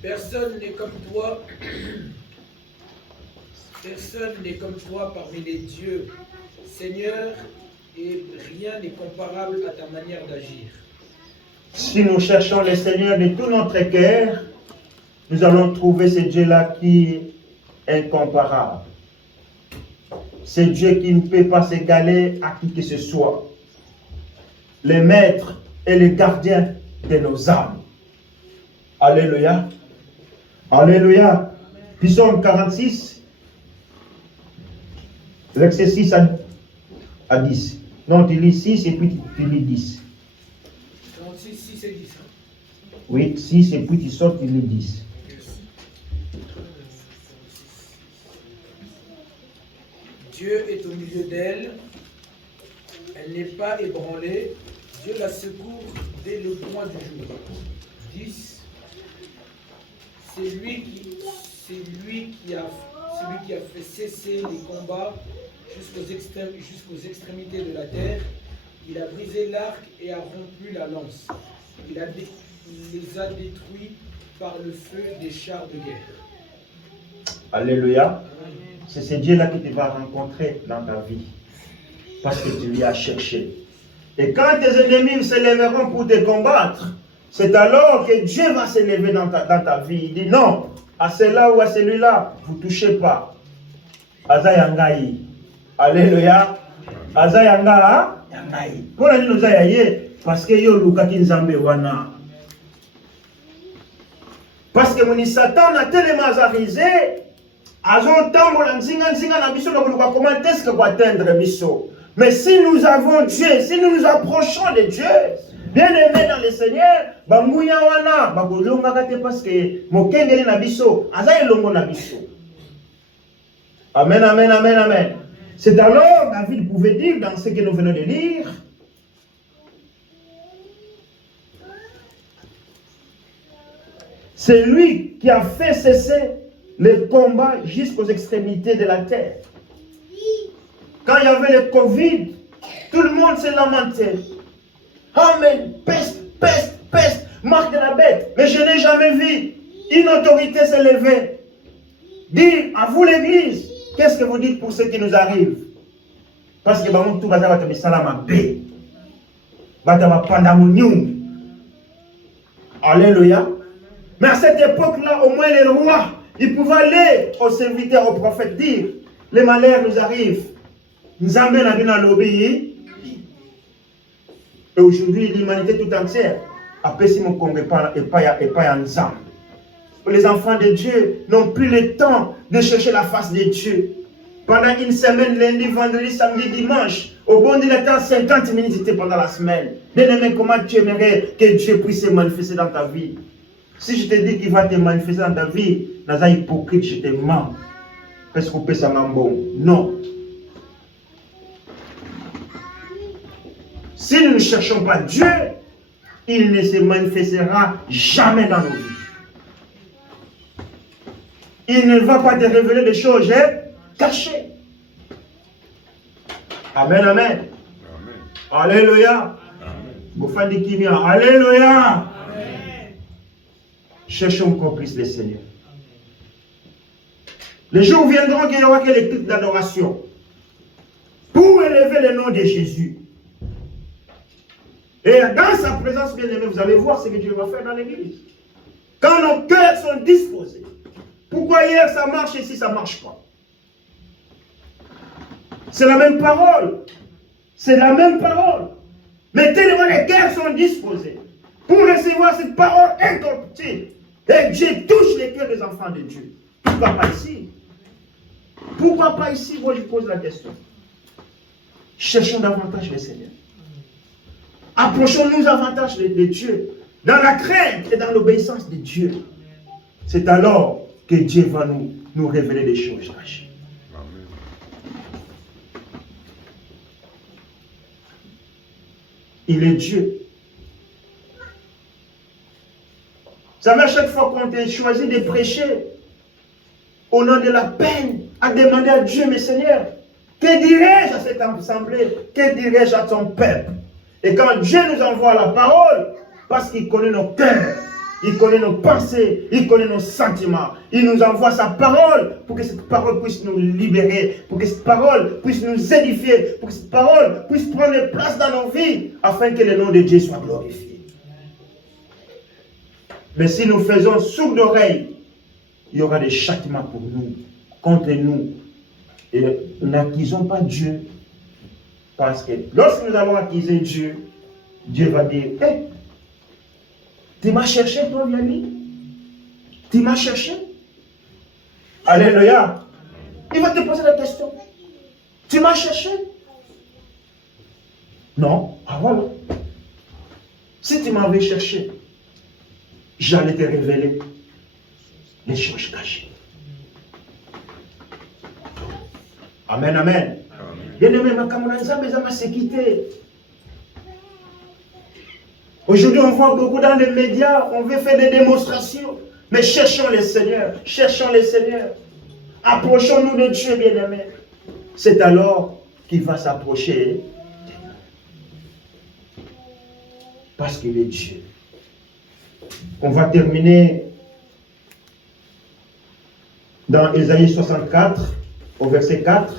Personne n'est comme toi. Personne n'est comme toi parmi les dieux. Seigneur, et rien n'est comparable à ta manière d'agir. Si nous cherchons le Seigneur de tout notre cœur, nous allons trouver ce Dieu-là qui est incomparable. C'est Dieu qui ne peut pas s'égaler à qui que ce soit. Le maître et le gardien de nos âmes. Alléluia. Alléluia. Psaume 46, verset 6 à 10. Non, tu lis 6 et puis tu lis 10. 46, 6 et 10. Oui, 6 et puis tu sors, tu lis 10. Dieu est au milieu d'elle, elle n'est pas ébranlée, Dieu la secourt dès le point du jour. 10. C'est lui qui a fait cesser les combats jusqu'aux extrémités de la terre. Il a brisé l'arc et a rompu la lance. Il les a détruits par le feu des chars de guerre. Alléluia. C'est ce Dieu-là qui te va rencontrer dans ta vie. Parce que tu lui as cherché. Et quand tes ennemis se lèveront pour te combattre, c'est alors que Dieu va se lever dans ta vie. Il dit non, à celui-là ou à celui-là, vous ne touchez pas. Azayangaï. Alléluia. Azayangaï. Pourquoi nous aïe? Parce que yo lukaki nzambe wana. Parce que mon Satan a tellement azarisé. Comment est-ce qu'on va atteindre Bisso? Mais si nous avons Dieu, si nous nous approchons de Dieu, bien aimé dans le Seigneur, parce que Mokengeli na Bisso, Azaï Longo na Bisso. Amen, amen, amen, amen. C'est alors David pouvait dire dans ce que nous venons de lire. C'est lui qui a fait cesser les combats jusqu'aux extrémités de la terre. Quand il y avait le Covid, tout le monde s'est lamenté. Amen, peste, peste, peste, marque de la bête. Mais je n'ai jamais vu une autorité se lever. Dire à vous l'église, qu'est-ce que vous dites pour ce qui nous arrive? Parce que tout va être salama bé. Alléluia. Mais à cette époque-là, au moins les rois, ils pouvaient aller aux serviteurs, aux prophètes, dire les malheurs nous arrivent. Nous amènent à bien l'obéir. Et aujourd'hui, l'humanité tout entière a passé mon congrès et pas ensemble. Les enfants de Dieu n'ont plus le temps de chercher la face de Dieu. Pendant une semaine, lundi, vendredi, samedi, dimanche, au bon du temps, 50 minutes c'était pendant la semaine. Bien-aimé, comment tu aimerais que Dieu puisse se manifester dans ta vie? Si je te dis qu'il va te manifester dans ta vie, dans un hypocrite, je te mens. Parce qu'on peut s'en bon. Non. Si nous ne cherchons pas Dieu, il ne se manifestera jamais dans nos vies. Il ne va pas te révéler des choses cachées. Amen, amen. Alléluia. Alléluia. Cherchons encore plus le Seigneur. Les jours viendront qu'il n'y aura que les cultes d'adoration pour élever le nom de Jésus. Et dans sa présence, bien aimé, vous allez voir ce que Dieu va faire dans l'église. Quand nos cœurs sont disposés. Pourquoi hier ça marche et ici ça ne marche pas? C'est la même parole. C'est la même parole. Mais tellement les cœurs sont disposés pour recevoir cette parole incorruptible. Et Dieu touche les cœurs des enfants de Dieu. Pourquoi pas ici? Pourquoi pas ici? Moi je pose la question. Cherchons davantage le Seigneur. Approchons-nous davantage de Dieu. Dans la crainte et dans l'obéissance de Dieu. C'est alors que Dieu va nous révéler des choses cachées. Il est Dieu. Vous savez, à chaque fois qu'on t'a choisi de prêcher au nom de la peine, à demander à Dieu, mais Seigneur, que dirais-je à cette assemblée? Que dirais-je à ton peuple? Et quand Dieu nous envoie la parole, parce qu'il connaît nos cœurs, il connaît nos pensées, il connaît nos sentiments. Il nous envoie sa parole pour que cette parole puisse nous libérer, pour que cette parole puisse nous édifier, pour que cette parole puisse prendre place dans nos vies, afin que le nom de Dieu soit glorifié. Mais si nous faisons sourd d'oreille, il y aura des châtiments pour nous, contre nous. Et n'accusons pas Dieu. Parce que lorsque nous allons accuser Dieu, Dieu va dire, hey, tu m'as cherché, toi, Yanni? Tu m'as cherché? Alléluia. Il va te poser la question. Tu m'as cherché? Non. Ah voilà. Si tu m'avais cherché, j'allais te révéler les choses cachées. Amen, amen. Bien-aimé, ma camarade, ma sécurité. Aujourd'hui, on voit beaucoup dans les médias, on veut faire des démonstrations. Mais cherchons le Seigneur, cherchons le Seigneur. Approchons-nous de Dieu, bien-aimé. C'est alors qu'il va s'approcher de nous. Parce qu'il est Dieu. On va terminer dans Ésaïe 64, au verset 4.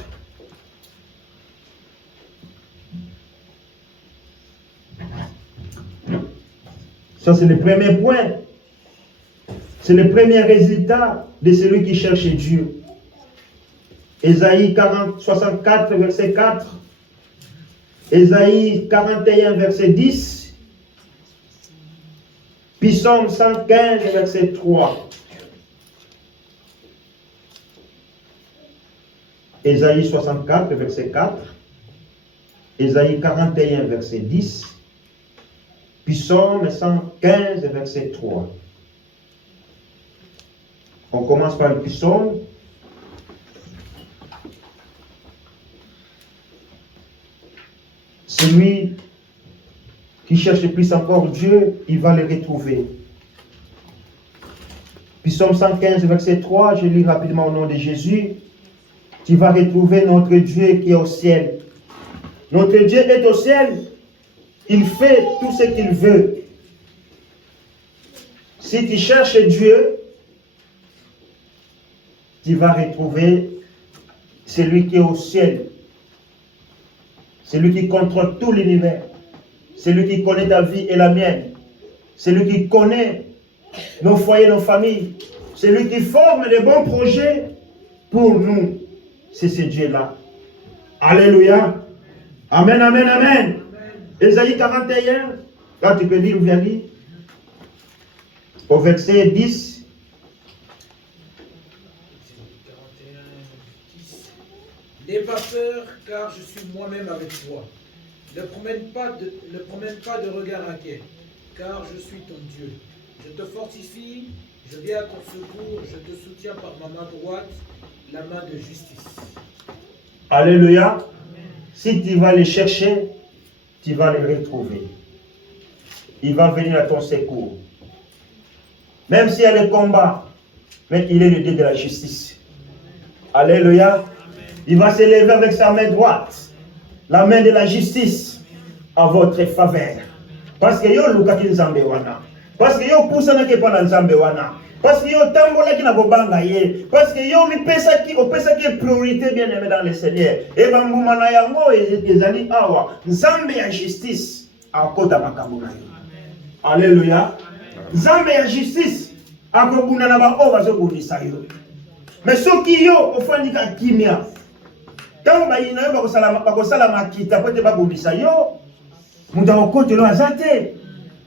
Ça, c'est le premier point. C'est le premier résultat de celui qui cherche Dieu. Ésaïe 64, verset 4. Ésaïe 41, verset 10. Psaume 115, verset 3. Ésaïe 64, verset 4. Ésaïe 41, verset 10. Psaume 115, verset 3. On commence par le psaume. Celui qui cherche plus encore Dieu, il va le retrouver. Psaume 115, verset 3, je lis rapidement au nom de Jésus. Tu vas retrouver notre Dieu qui est au ciel. Notre Dieu est au ciel. Il fait tout ce qu'il veut. Si tu cherches Dieu, tu vas retrouver celui qui est au ciel. Celui qui contrôle tout l'univers. Celui qui connaît ta vie et la mienne. Celui qui connaît nos foyers, nos familles. Celui qui forme les bons projets pour nous. C'est ce Dieu-là. Alléluia. Amen, amen, amen. Ésaïe 41, là tu peux lire ou bien lire, au verset 10. 41, 10. N'aie pas peur, car je suis moi-même avec toi. Ne promène pas de regard inquiet, car je suis ton Dieu. Je te fortifie, je viens à ton secours, je te soutiens par ma main droite, la main de justice. Alléluia. Si tu vas les chercher, tu vas les retrouver. Il va venir à ton secours. Même s'il y a des combats, mais il est le Dieu de la justice. Alléluia. Il va se lever avec sa main droite, la main de la justice, à votre faveur. Parce que yo lukaki nzambe wana. Parce que yo poussana ke pa na nzambe wana. Parce que yo tambola ki na bobanga ye. Parce que yo mi pesa ki priorité bien aimé dans le Seigneur. Et bambuma na yango ezali awa. Nzambe ya justice akota makambo na yo. Alléluia. Nzambe ya justice akobuna na ba o bazobundisa yo. Mais soki yo ofandika kimia. Tant bayina yo bakosala makita po te babundisa yo. Muta okote lo azate.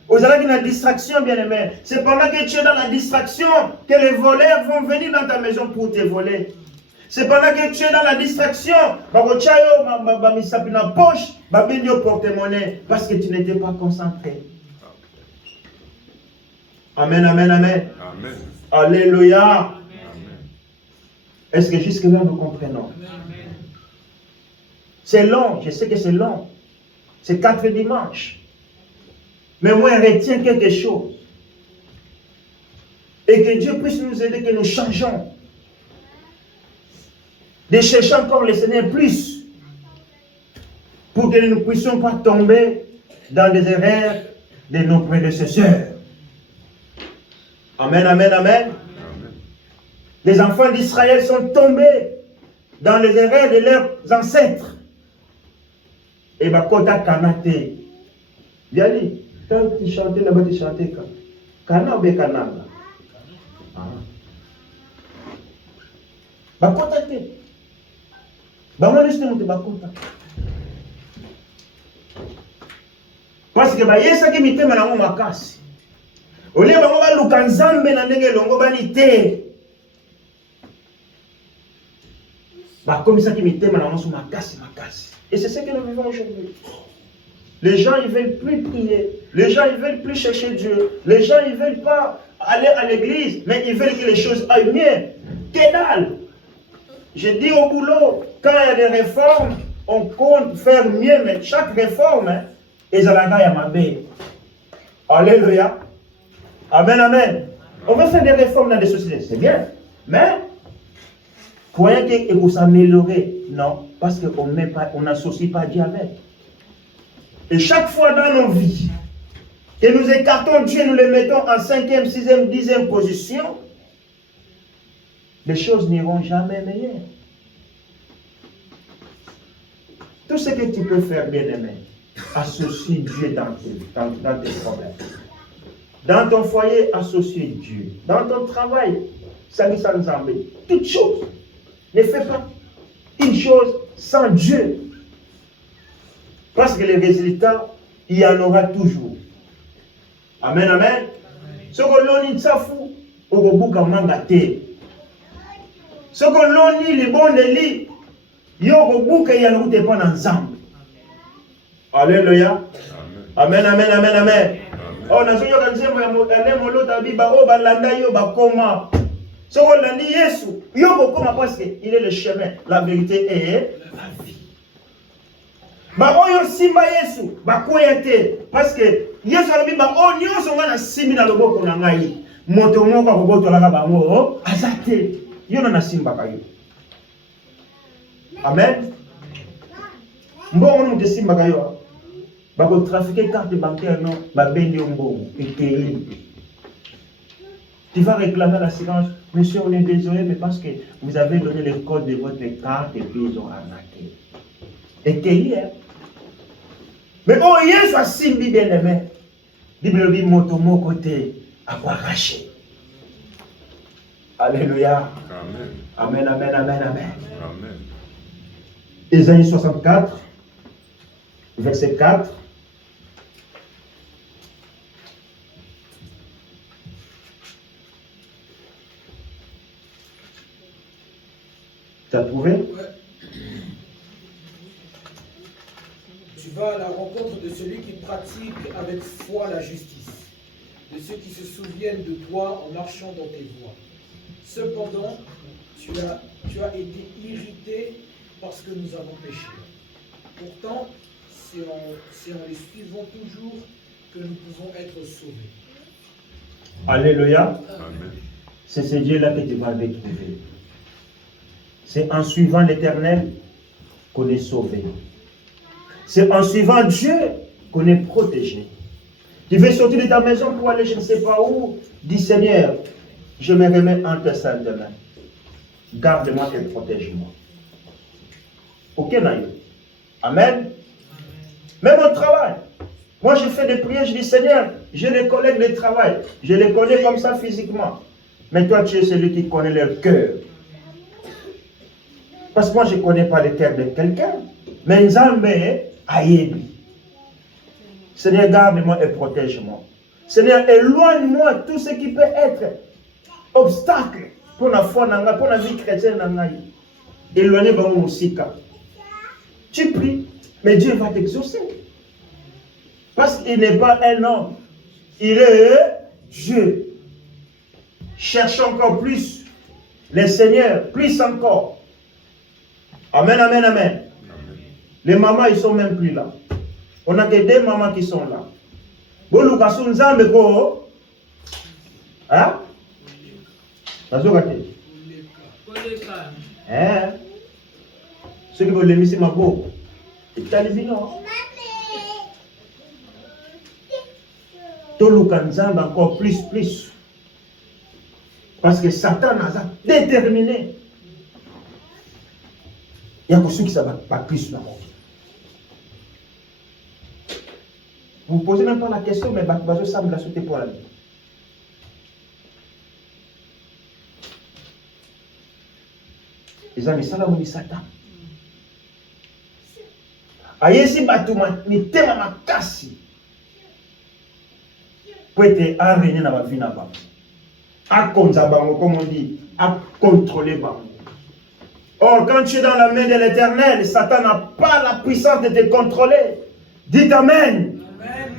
Vous avez une distraction, bien-aimé. C'est pendant que tu es dans la distraction que les voleurs vont venir dans ta maison pour te voler. C'est pendant que tu es dans la distraction, parce que tu n'étais pas concentré. Amen, amen, amen. Amen. Alléluia. Amen. Est-ce que jusque-là nous comprenons? C'est long, je sais que c'est long. C'est 4 dimanches. Mais moi, retiens quelque chose. Et que Dieu puisse nous aider, que nous changeons. De chercher encore le Seigneur plus. Pour que nous ne puissions pas tomber dans les erreurs de nos prédécesseurs. Amen, amen, amen. Les enfants d'Israël sont tombés dans les erreurs de leurs ancêtres. Et bakota kanate. Viali, quand tu chantais là-bas, tu chantais quand? Kana ou kananga? Bakota te. Bamoni site mutu bakota. Parce que bayesa ki mitema nango makasi. Olie bango baluka nzambe na ndenge elongo bani te. Bakomisaki mitema nango so makasi makasi. Et c'est ce que nous vivons aujourd'hui. Les gens ils veulent plus prier. Les gens ils veulent plus chercher Dieu. Les gens ils veulent pas aller à l'église, mais ils veulent que les choses aillent mieux. Que dalle. Je dis au boulot, quand il y a des réformes, on compte faire mieux, mais chaque réforme, ils ont la gaille à ma baie. Alléluia. Amen, amen. On veut faire des réformes dans des sociétés, c'est bien. Mais, croyez qu'il faut s'améliorer. Non, parce qu'on n'associe pas Dieu avec. Et chaque fois dans nos vies, que nous écartons Dieu, nous le mettons en 5e, 6e, 10e position, les choses n'iront jamais meilleures. Tout ce que tu peux faire, bien-aimé, associe Dieu dans tes problèmes. Dans ton foyer, associe Dieu. Dans ton travail, Sami Sanzambe, toute chose. Ne fais pas une chose sans Dieu. Parce que les résultats, il y en aura toujours. Amen, amen. Ce que l'on dit, ça fout, au bout de mangaté. Ce que l'on dit, les bons délits, il y a au bout qu'il y a le route pas ensemble. Alléluia. Amen, amen, amen, amen. Oh, nous sommes en train ce qu'on a dit, Yesu, parce qu'il est le chemin, la vérité et la vie. Oyo simba Yesu, bakoyate, parce que Yesu a dit, oh, nyonso nga na simbi na loboko na ngai, moto moko koboto la bango, azate, yo na simba kayo. Amen. Mbongo mu simba kayo. Bako trafiquer carte bancaire non, babendi mbongo, et tu vas réclamer l'assurance. Monsieur, on est désolé, mais parce que vous avez donné le code de votre carte et puis ils ont arnaqué. Et hier. Mais oh, hier, ça simbi bien aimé. Bible dit moto mon côté à quoi arracher. Alléluia. Amen. Amen, amen, amen, amen. Amen. Ésaïe 64, verset 4. Tu as trouvé? Ouais. Tu vas à la rencontre de celui qui pratique avec foi la justice, de ceux qui se souviennent de toi en marchant dans tes voies. Cependant, tu as été irrité parce que nous avons péché. Pourtant, c'est en les suivant toujours que nous pouvons être sauvés. Alléluia. C'est ce Dieu-là que tu vas retrouver. C'est en suivant l'Éternel qu'on est sauvé. C'est en suivant Dieu qu'on est protégé. Tu veux sortir de ta maison pour aller je ne sais pas où. Dis Seigneur, je me remets en tes saintes mains. Garde-moi et protège-moi. Ok, Naïe. Amen. Même au travail. Moi, je fais des prières, je dis Seigneur, j'ai des collègues de travail. Je les connais comme ça physiquement. Mais toi, tu es celui qui connaît leur cœur. Parce que moi, je ne connais pas le cœur de quelqu'un. Mais Nzambe ayebi. Seigneur, garde-moi et protège-moi. Seigneur, éloigne-moi tout ce qui peut être obstacle pour la foi, pour la vie chrétienne. Éloignez-moi mon sika. Tu pries, mais Dieu va t'exaucer. Parce qu'il n'est pas un homme. Il est Dieu. Cherche encore plus les seigneurs, plus encore. Amen, amen, amen. Les mamans, ils ne sont même plus là. On n'a que des mamans qui sont là. Hein? Hein? Ceux qui veulent les misser ma beau. C'est hallucinant. Toluka Nzambe encore plus. Parce que Satan a déterminé. Il y a que ceux qui ne savent pas plus dans mon vie. Vous ne posez même pas la question, mais vous savez la sauter pour la vie. Les amis, ça va vous dire Satan. Aïe, si batuma, ni tema makasi. Pour être arrêté dans la vie, à konzabango, comme on dit, à contrôler bango. Or, quand tu es dans la main de l'Éternel, Satan n'a pas la puissance de te contrôler. Dites Amen. Amen.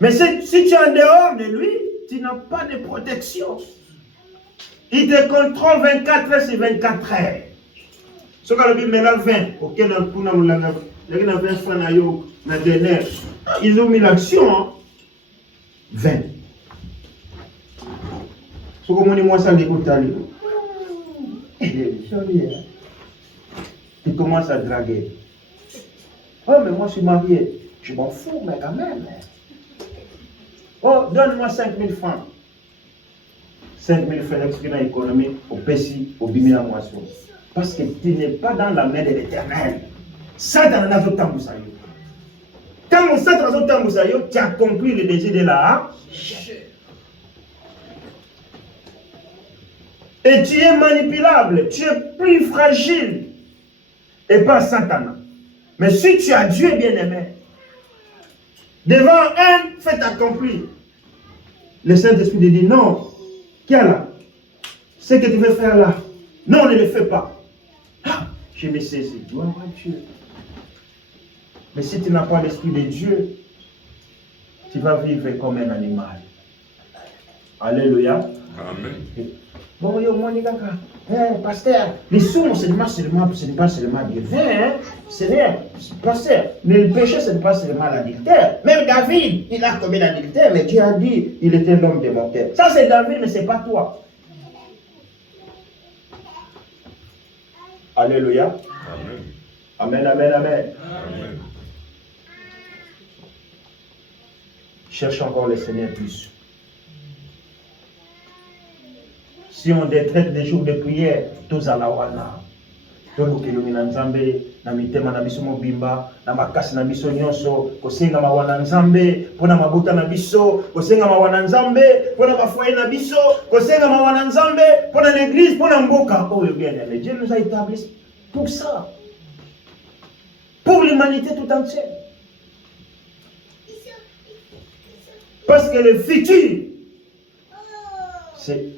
Mais si tu es en dehors de lui, tu n'as pas de protection. Il te contrôle 24 heures sur 24 heures. Ce que la Bible met là 20, auquel ils ont mis l'action 20. Ce que moi ça l'écoute à lui. Il commence à draguer. Oh, mais moi je suis marié. Je m'en fous, mais quand même. Oh, donne-moi 5 000 francs. 5 000 francs d'expérience économique au Pessi, au Bimina Moisson. Parce que tu n'es pas dans la main de l'Éternel. Satan n'a pas de temps pour ça. Quand Satan n'a pas de temps pour ça, tu as compris le désir de la chair. Et tu es manipulable, tu es plus fragile. Et pas Satan. Mais si tu as Dieu bien-aimé, devant un fait accompli, le Saint-Esprit te dit non, qu'il y a là, ce que tu veux faire là, non, ne le fais pas. Ah, je me saisis, gloire à Dieu. Mais si tu n'as pas l'Esprit de Dieu, tu vas vivre comme un animal. Alléluia. Amen. Bon, yo, mon gars, pasteur, les sous, ce n'est pas seulement du vin, hein? C'est rien. Pasteur, mais le péché, ce n'est pas seulement l'adultère. Même David, il a commis l'adultère, mais Dieu a dit, il était l'homme de mon cœur. Ça, c'est David, mais ce n'est pas toi. Alléluia. Amen. Amen, amen, amen. Amen. Cherche encore le Seigneur plus. Si on détraite des jours de prière, tous à la wana. Tous les gens nzambe, na mitema na biso mobimba, na makasi na biso nyonso, kosenga mawana nzambe, pona mabuta na biso, kosenga mawana nzambe, pona bafoyer na biso, kosenga mawana nzambe, pona l'église, pona mboka. Oh bien aimé, Dieu nous a établis pour ça. Pour l'humanité tout entière. Parce que le futur,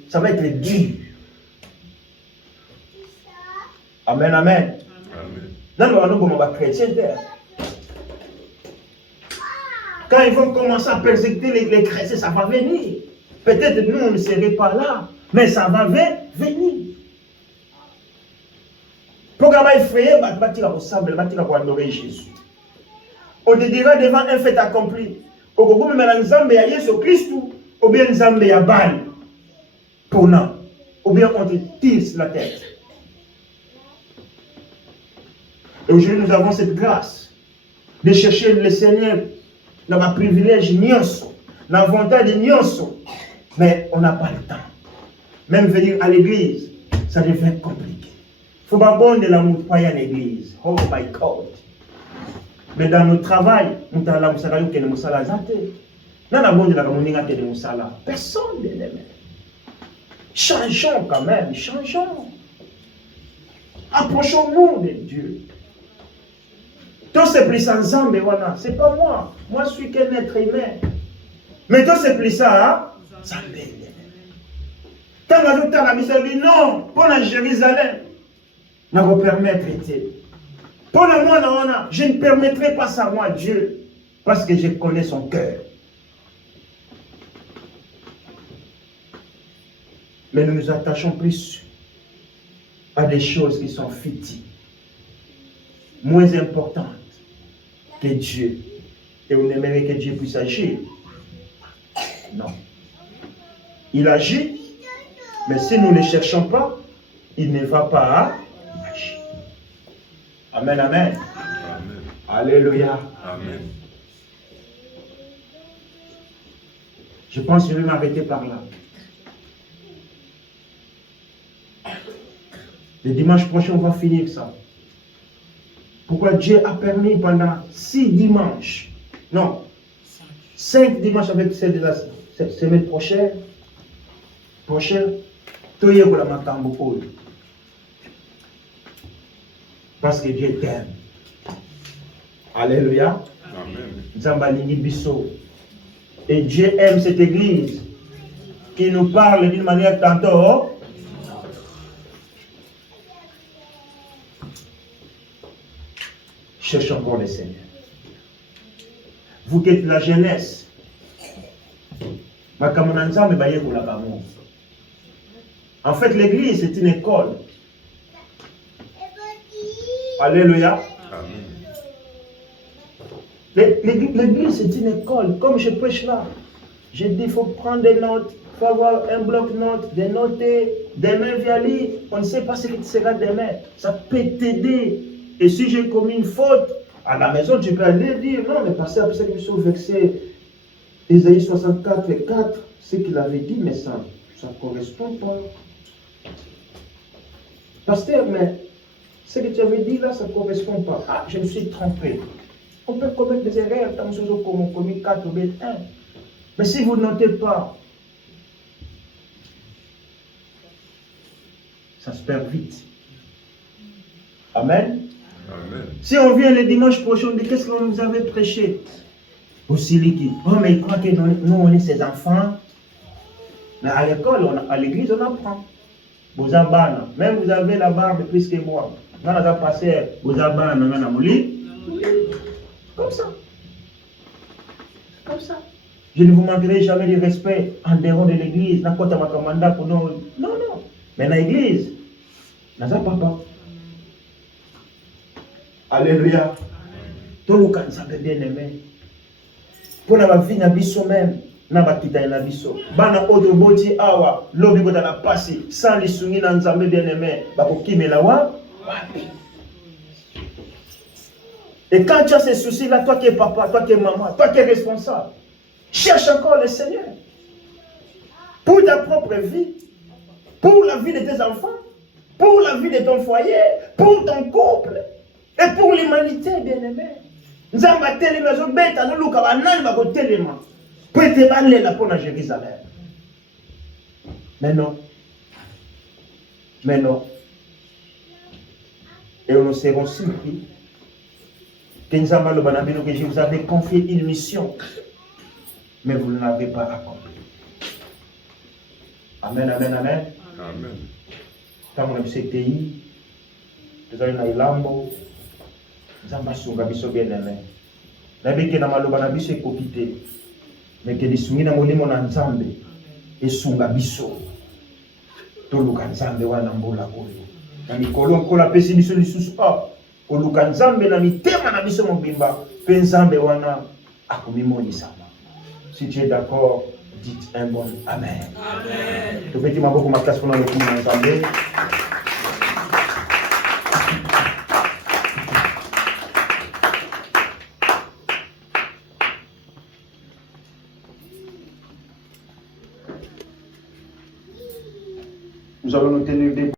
ça va être dur. Amen, amen. Quand ils vont commencer à persécuter les chrétiens, ça va venir. Peut-être nous, on ne serait pas là, mais ça va venir. Pour qu'on va effrayer, on va adorer Jésus. On te dira devant un fait accompli. Au Congo, même la Nzambe ya Yesu Christ, ou bien Nzambe ya Bali. Pona, ou bien on te tire sur la tête. Et aujourd'hui, nous avons cette grâce de chercher le Seigneur dans ma privilège nyonso, dans l'avantage de nyonso. Mais on n'a pas le temps. Même venir à l'église, ça devient compliqué. Il faut pas bon de l'amour pour aller à l'église. Oh my God. Mais dans notre travail, nous avons la musala que nous musala zate. Nous avons bon de la communion que nous musala. Personne ne l'aime. Changeons quand même, changeons. Approchons-nous de Dieu. Tout c'est plus sans Zambé, voilà. C'est pas moi. Moi, je suis qu'un être humain. Mais tout c'est plus ça, Zambé. Quand on a la mission, dit non, pour la Jérusalem, nous allons permettre de. Pour le moi, je ne permettrai pas ça, moi, Dieu, parce que je connais son cœur. Mais nous nous attachons plus à des choses qui sont futiles, moins importantes que Dieu. Et on aimerait que Dieu puisse agir. Non. Il agit, mais si nous ne le cherchons pas, il ne va pas agir. Amen, amen. Amen. Alléluia. Amen. Je pense que je vais m'arrêter par là. Le dimanche prochain, on va finir ça. Pourquoi Dieu a permis pendant 6 dimanches, non, 5 dimanches avec celle de la semaine prochaine, parce que Dieu t'aime. Alléluia. Amen. Et Dieu aime cette église qui nous parle d'une manière tantôt. Cherche encore le Seigneur. Vous qui êtes la jeunesse, en fait, l'église c'est une école. Alléluia. L'église c'est une école. Comme je prêche là, je dis il faut prendre des notes, il faut avoir un bloc-notes, des noter, demain via lire. On ne sait pas ce qui sera demain. Ça peut t'aider. Et si j'ai commis une faute, à la maison, tu peux aller dire, non, mais passer après que je suis au verset Ésaïe 64 et 4, ce qu'il avait dit, mais ça ne correspond pas. Pasteur, mais ce que tu avais dit là, ça ne correspond pas. Ah, je me suis trompé. On peut commettre des erreurs, comme nous avons commis 4 ou 1. Mais si vous ne notez pas, ça se perd vite. Amen. Amen. Si on vient le dimanche prochain, on dit qu'est-ce que vous avez prêché? Aussi liquide. Oh, mais il croit que nous, on est ses enfants. Mais à l'école, à l'église, on apprend. Vous avez, même vous avez la barbe plus que moi. Quand on a passé, vous avez, comme ça. Comme ça. Je ne vous manquerai jamais de respect en dehors de l'église. Non, non. Mais dans l'église, n'a pas papa. Alléluia. Tout le monde s'appelle bien aimé. Pour la vie, na biso même, na bakita na biso. Bana autre boti awa, lobi ko na passer sans les sungi na nzambe bien aimé, bako kimela wa. Et quand tu as ces soucis-là, toi qui es papa, toi qui es maman, toi qui es responsable, cherche encore le Seigneur. Pour ta propre vie, pour la vie de tes enfants, pour la vie de ton foyer, pour ton couple. Et pour l'humanité, bien-aimé, nous avons télé maison bête, nous avons télé maison. Peut-être aller là pour Jérusalem. Mais non. Et nous serons surpris que nous avons que je vous avais confié une mission, mais vous ne l'avez pas accomplie. Amen. Quand on a ce pays, nous avons eu l'ambo. Zamba sunga biso bien-aimé. Nabeke na maloba na biso ekokite. Mais que lisungi na molimo na Nzambe esunga biso. Toluka Nzambe wana mbola oyo. Na mikolo nkola pesi biso lisusu koluka Nzambe na mitema na biso mobimba. Pe Nzambe wana akomimonisa. Si tu es d'accord, dites un bon Amen. Amen. Topeti maboko makasi pona lokumu na Nzambe. Nous allons nous tenir debout.